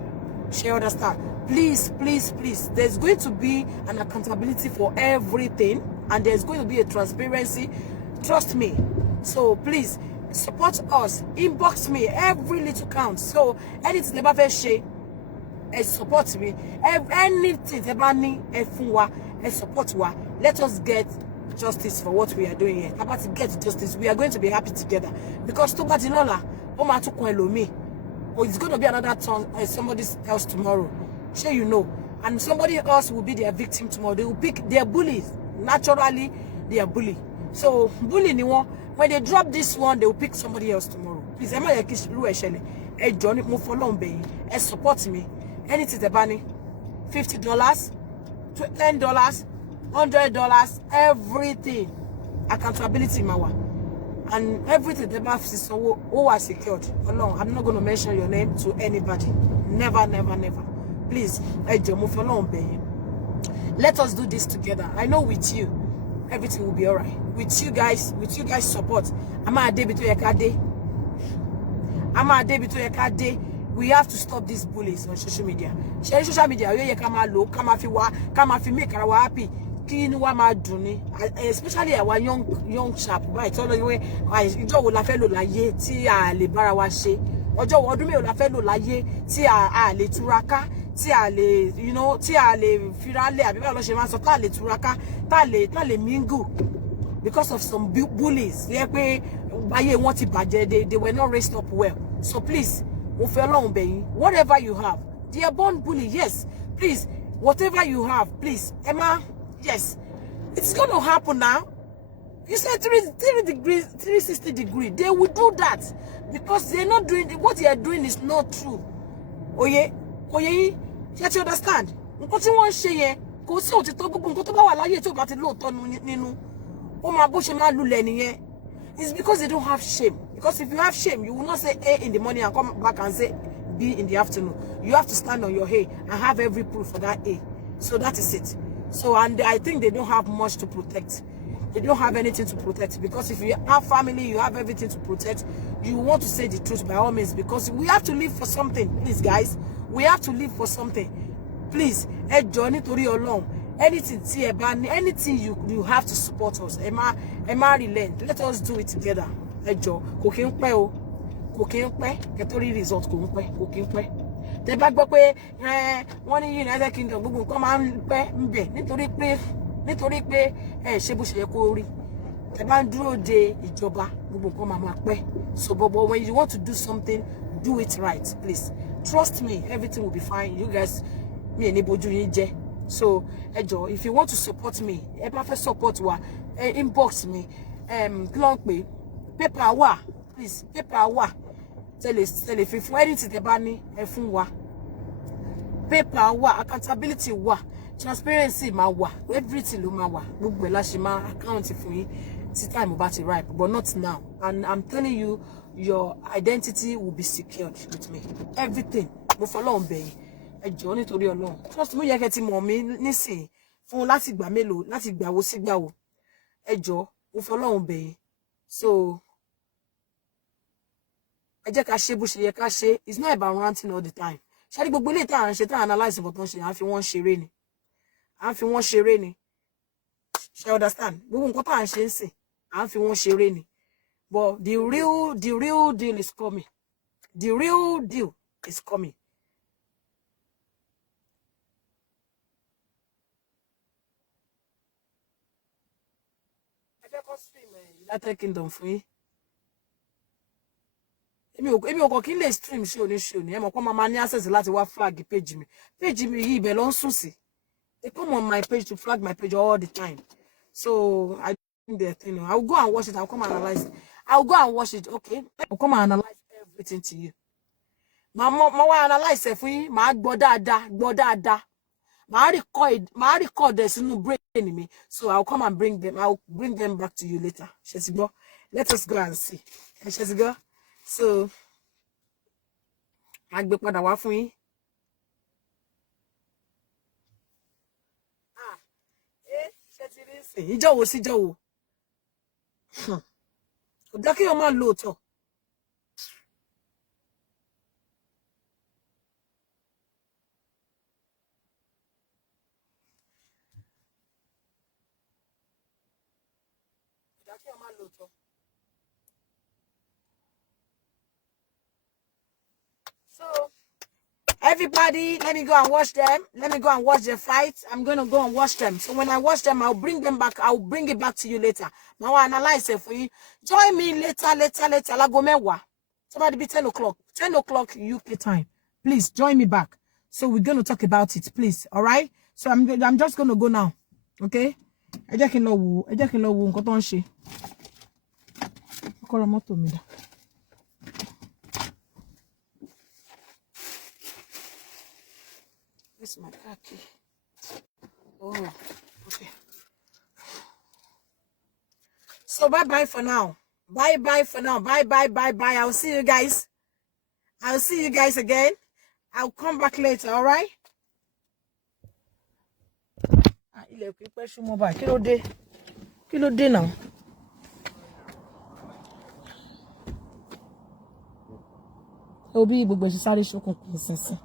Share understand? Please, please, please. There's going to be an accountability for everything, and there's going to be a transparency. Trust me. So please support us. Inbox me. Every little counts. So anything never share, support me. Anything never need support wa. Let us get justice for what we are doing here. About to get justice, we are going to be happy together. Because to Batinola, it's going to be another turn somebody else tomorrow. Sure, you know. And somebody else will be their victim tomorrow. They will pick their bullies. Naturally, they are bully. So bully ni one. When they drop this one, they will pick somebody else tomorrow. Please, I'm not Johnny, move for long, baby. Support me. Anything the banning. $50, $10, $100, everything. Accountability, Mawa. And everything the bath is so are secured. Alone, I'm not going to mention your name to anybody. Never, never, never. Please, move along, baby. Let us do this together. I know with you, everything will be alright. With you guys support. We have to stop these bullies on social media. Share social media, you come make our happy. Especially our young chap, right? All the way, ìjọ wo la fẹ́ lò láyé tí a lè bára wa ṣe. Ọjọ́ wo ọdún mélòó la fẹ́ lò láyé tí a lè túraká, tí a lè, you know, tí a lè firale àbí báwo ló ṣe máa sọ, tá lè túraká, tá lè mingle because of some bullies. Lé pé ayé wọn ti bàjẹ́, they were not raised up well. So please, mo fẹ́ Ọlọ́run bẹ̀ yín, whatever you have, they are born bully, yes. Please, whatever you have, please, Emma. Yes, it's going to happen now. You said 360 degrees. They will do that because they're not doing what they are doing is not true. Oye, you understand? Nǹkan tí wọ́n ṣe yẹn kò sí òtítọ́ gbogbo nǹkan tó bá wà láyé tí ó bá ti lóòótọ́ nínú. Ó máa bó ṣe máa lulẹ̀ nìyẹn. It's because they don't have shame. Because if you have shame, you will not say A in the morning and come back and say B in the afternoon. You have to stand on your A and have every proof for that A. So that is it. So, and I think they don't have much to protect. They don't have anything to protect, because if you have family, you have everything to protect. You want to say the truth by all means, because we have to live for something. Please, guys, we have to live for something. Please, Johnny Tori alone. Anything you have to support us. Emma relent. Let us do it together. Joe, cooking peo, get result cooking. Tẹ́ bá gbọ́ pé wọ́n ní United Kingdom gbogbo nǹkan máa ń pẹ́ ń bẹ̀ nítorí pé ṣe bó ṣe yẹ kó rí. Tẹ́ bá ń dúró de ìjọba gbogbo nǹkan máa pẹ́. So but when you want to do something, do it right, please. Trust me, everything will be fine. You guys, me ní bojú yín jẹ́. So ẹ jọ̀ọ́, if you want to support me, ẹ bá fẹ́ support wa, inbox me. Kí pé paper wa, please, paper wa. Tell if anything the bani fún wa, paper wa, accountability wa, transparency ma wa, everything lo ma wa, gbogbo la ṣe ma account fún yín tí time about to ripe, but not now. And I'm telling you, your identity will be secured with me. Everything mo fọlọ́run bẹ̀ yín, ẹ jọ̀ọ́ nítorí Ọlọ́run. Trust me, yẹ kẹ́ ti mọ̀ mí nísìn fún láti gbà mélòó, láti gbàwo sí gbàwo. Ẹ jọ̀ọ́ mo fọlọ́run bẹ̀ yín. So ẹ jẹ́ ká ṣe bó ṣe yẹ ká ṣe. It's not about ranting all the time. Ṣé rí gbogbo ilé tá à ń ṣe tá à analyze nǹkan tó ń ṣe à ń fi wọ́n ṣeré ni. À ń fi wọ́n ṣeré ni. Ṣé understand? Gbogbo nǹkan tá à ń ṣe ń sìn à ń fi wọ́n ṣeré ni. But the real deal is coming. The real deal is coming. I just got stream United Kingdom fún yín. Èmi ò kò kí n lè stream show ni. Ẹ mọ̀ pé mama ní access láti wá flag page mi. Page mi yìí ibẹ̀ ló ń sùn sí. They come on my page to flag my page all the time. So I think their thing. I'll go and watch it. I'll come and analyze it. I'll go and watch it. Okay. I'll come and analyze everything to you. Mama analyze it for you. Ma gbọ́ dáadáa. Ma record this in brain me. So I'll come and bring them. I'll bring them back to you later. Shesigo. Let us go and see. Shesigo. So I gbé padà wá fún yín. Ìjọ wo sí ìjọ wo. Kò dá kí o máa lóòótọ́. So everybody, let me go and watch them. Let me go and watch the fight. I'm going to go and watch them. So when I watch them, I'll bring them back. I'll bring it back to you later. Now I analyze it for you. Join me later. Lagomewa. Somebody be 10 o'clock. 10 o'clock UK time. Please join me back. So we're going to talk about it, please. All right? So I'm just going to go now. Okay? I just can know nǹkan tó ń ṣe. Kọ́ra mọ́tò mi dà. Where's my car key? Oh, okay. So bye-bye for now. Bye-bye for now. Bye-bye. I'll see you guys. I'll see you guys again. I'll come back later, all right? Ilé òkè pẹ́ ṣú mọ́ bá. Kí ló dé now? Ó bí gbogbo ṣe sáré ṣókùnkùn sínsìn.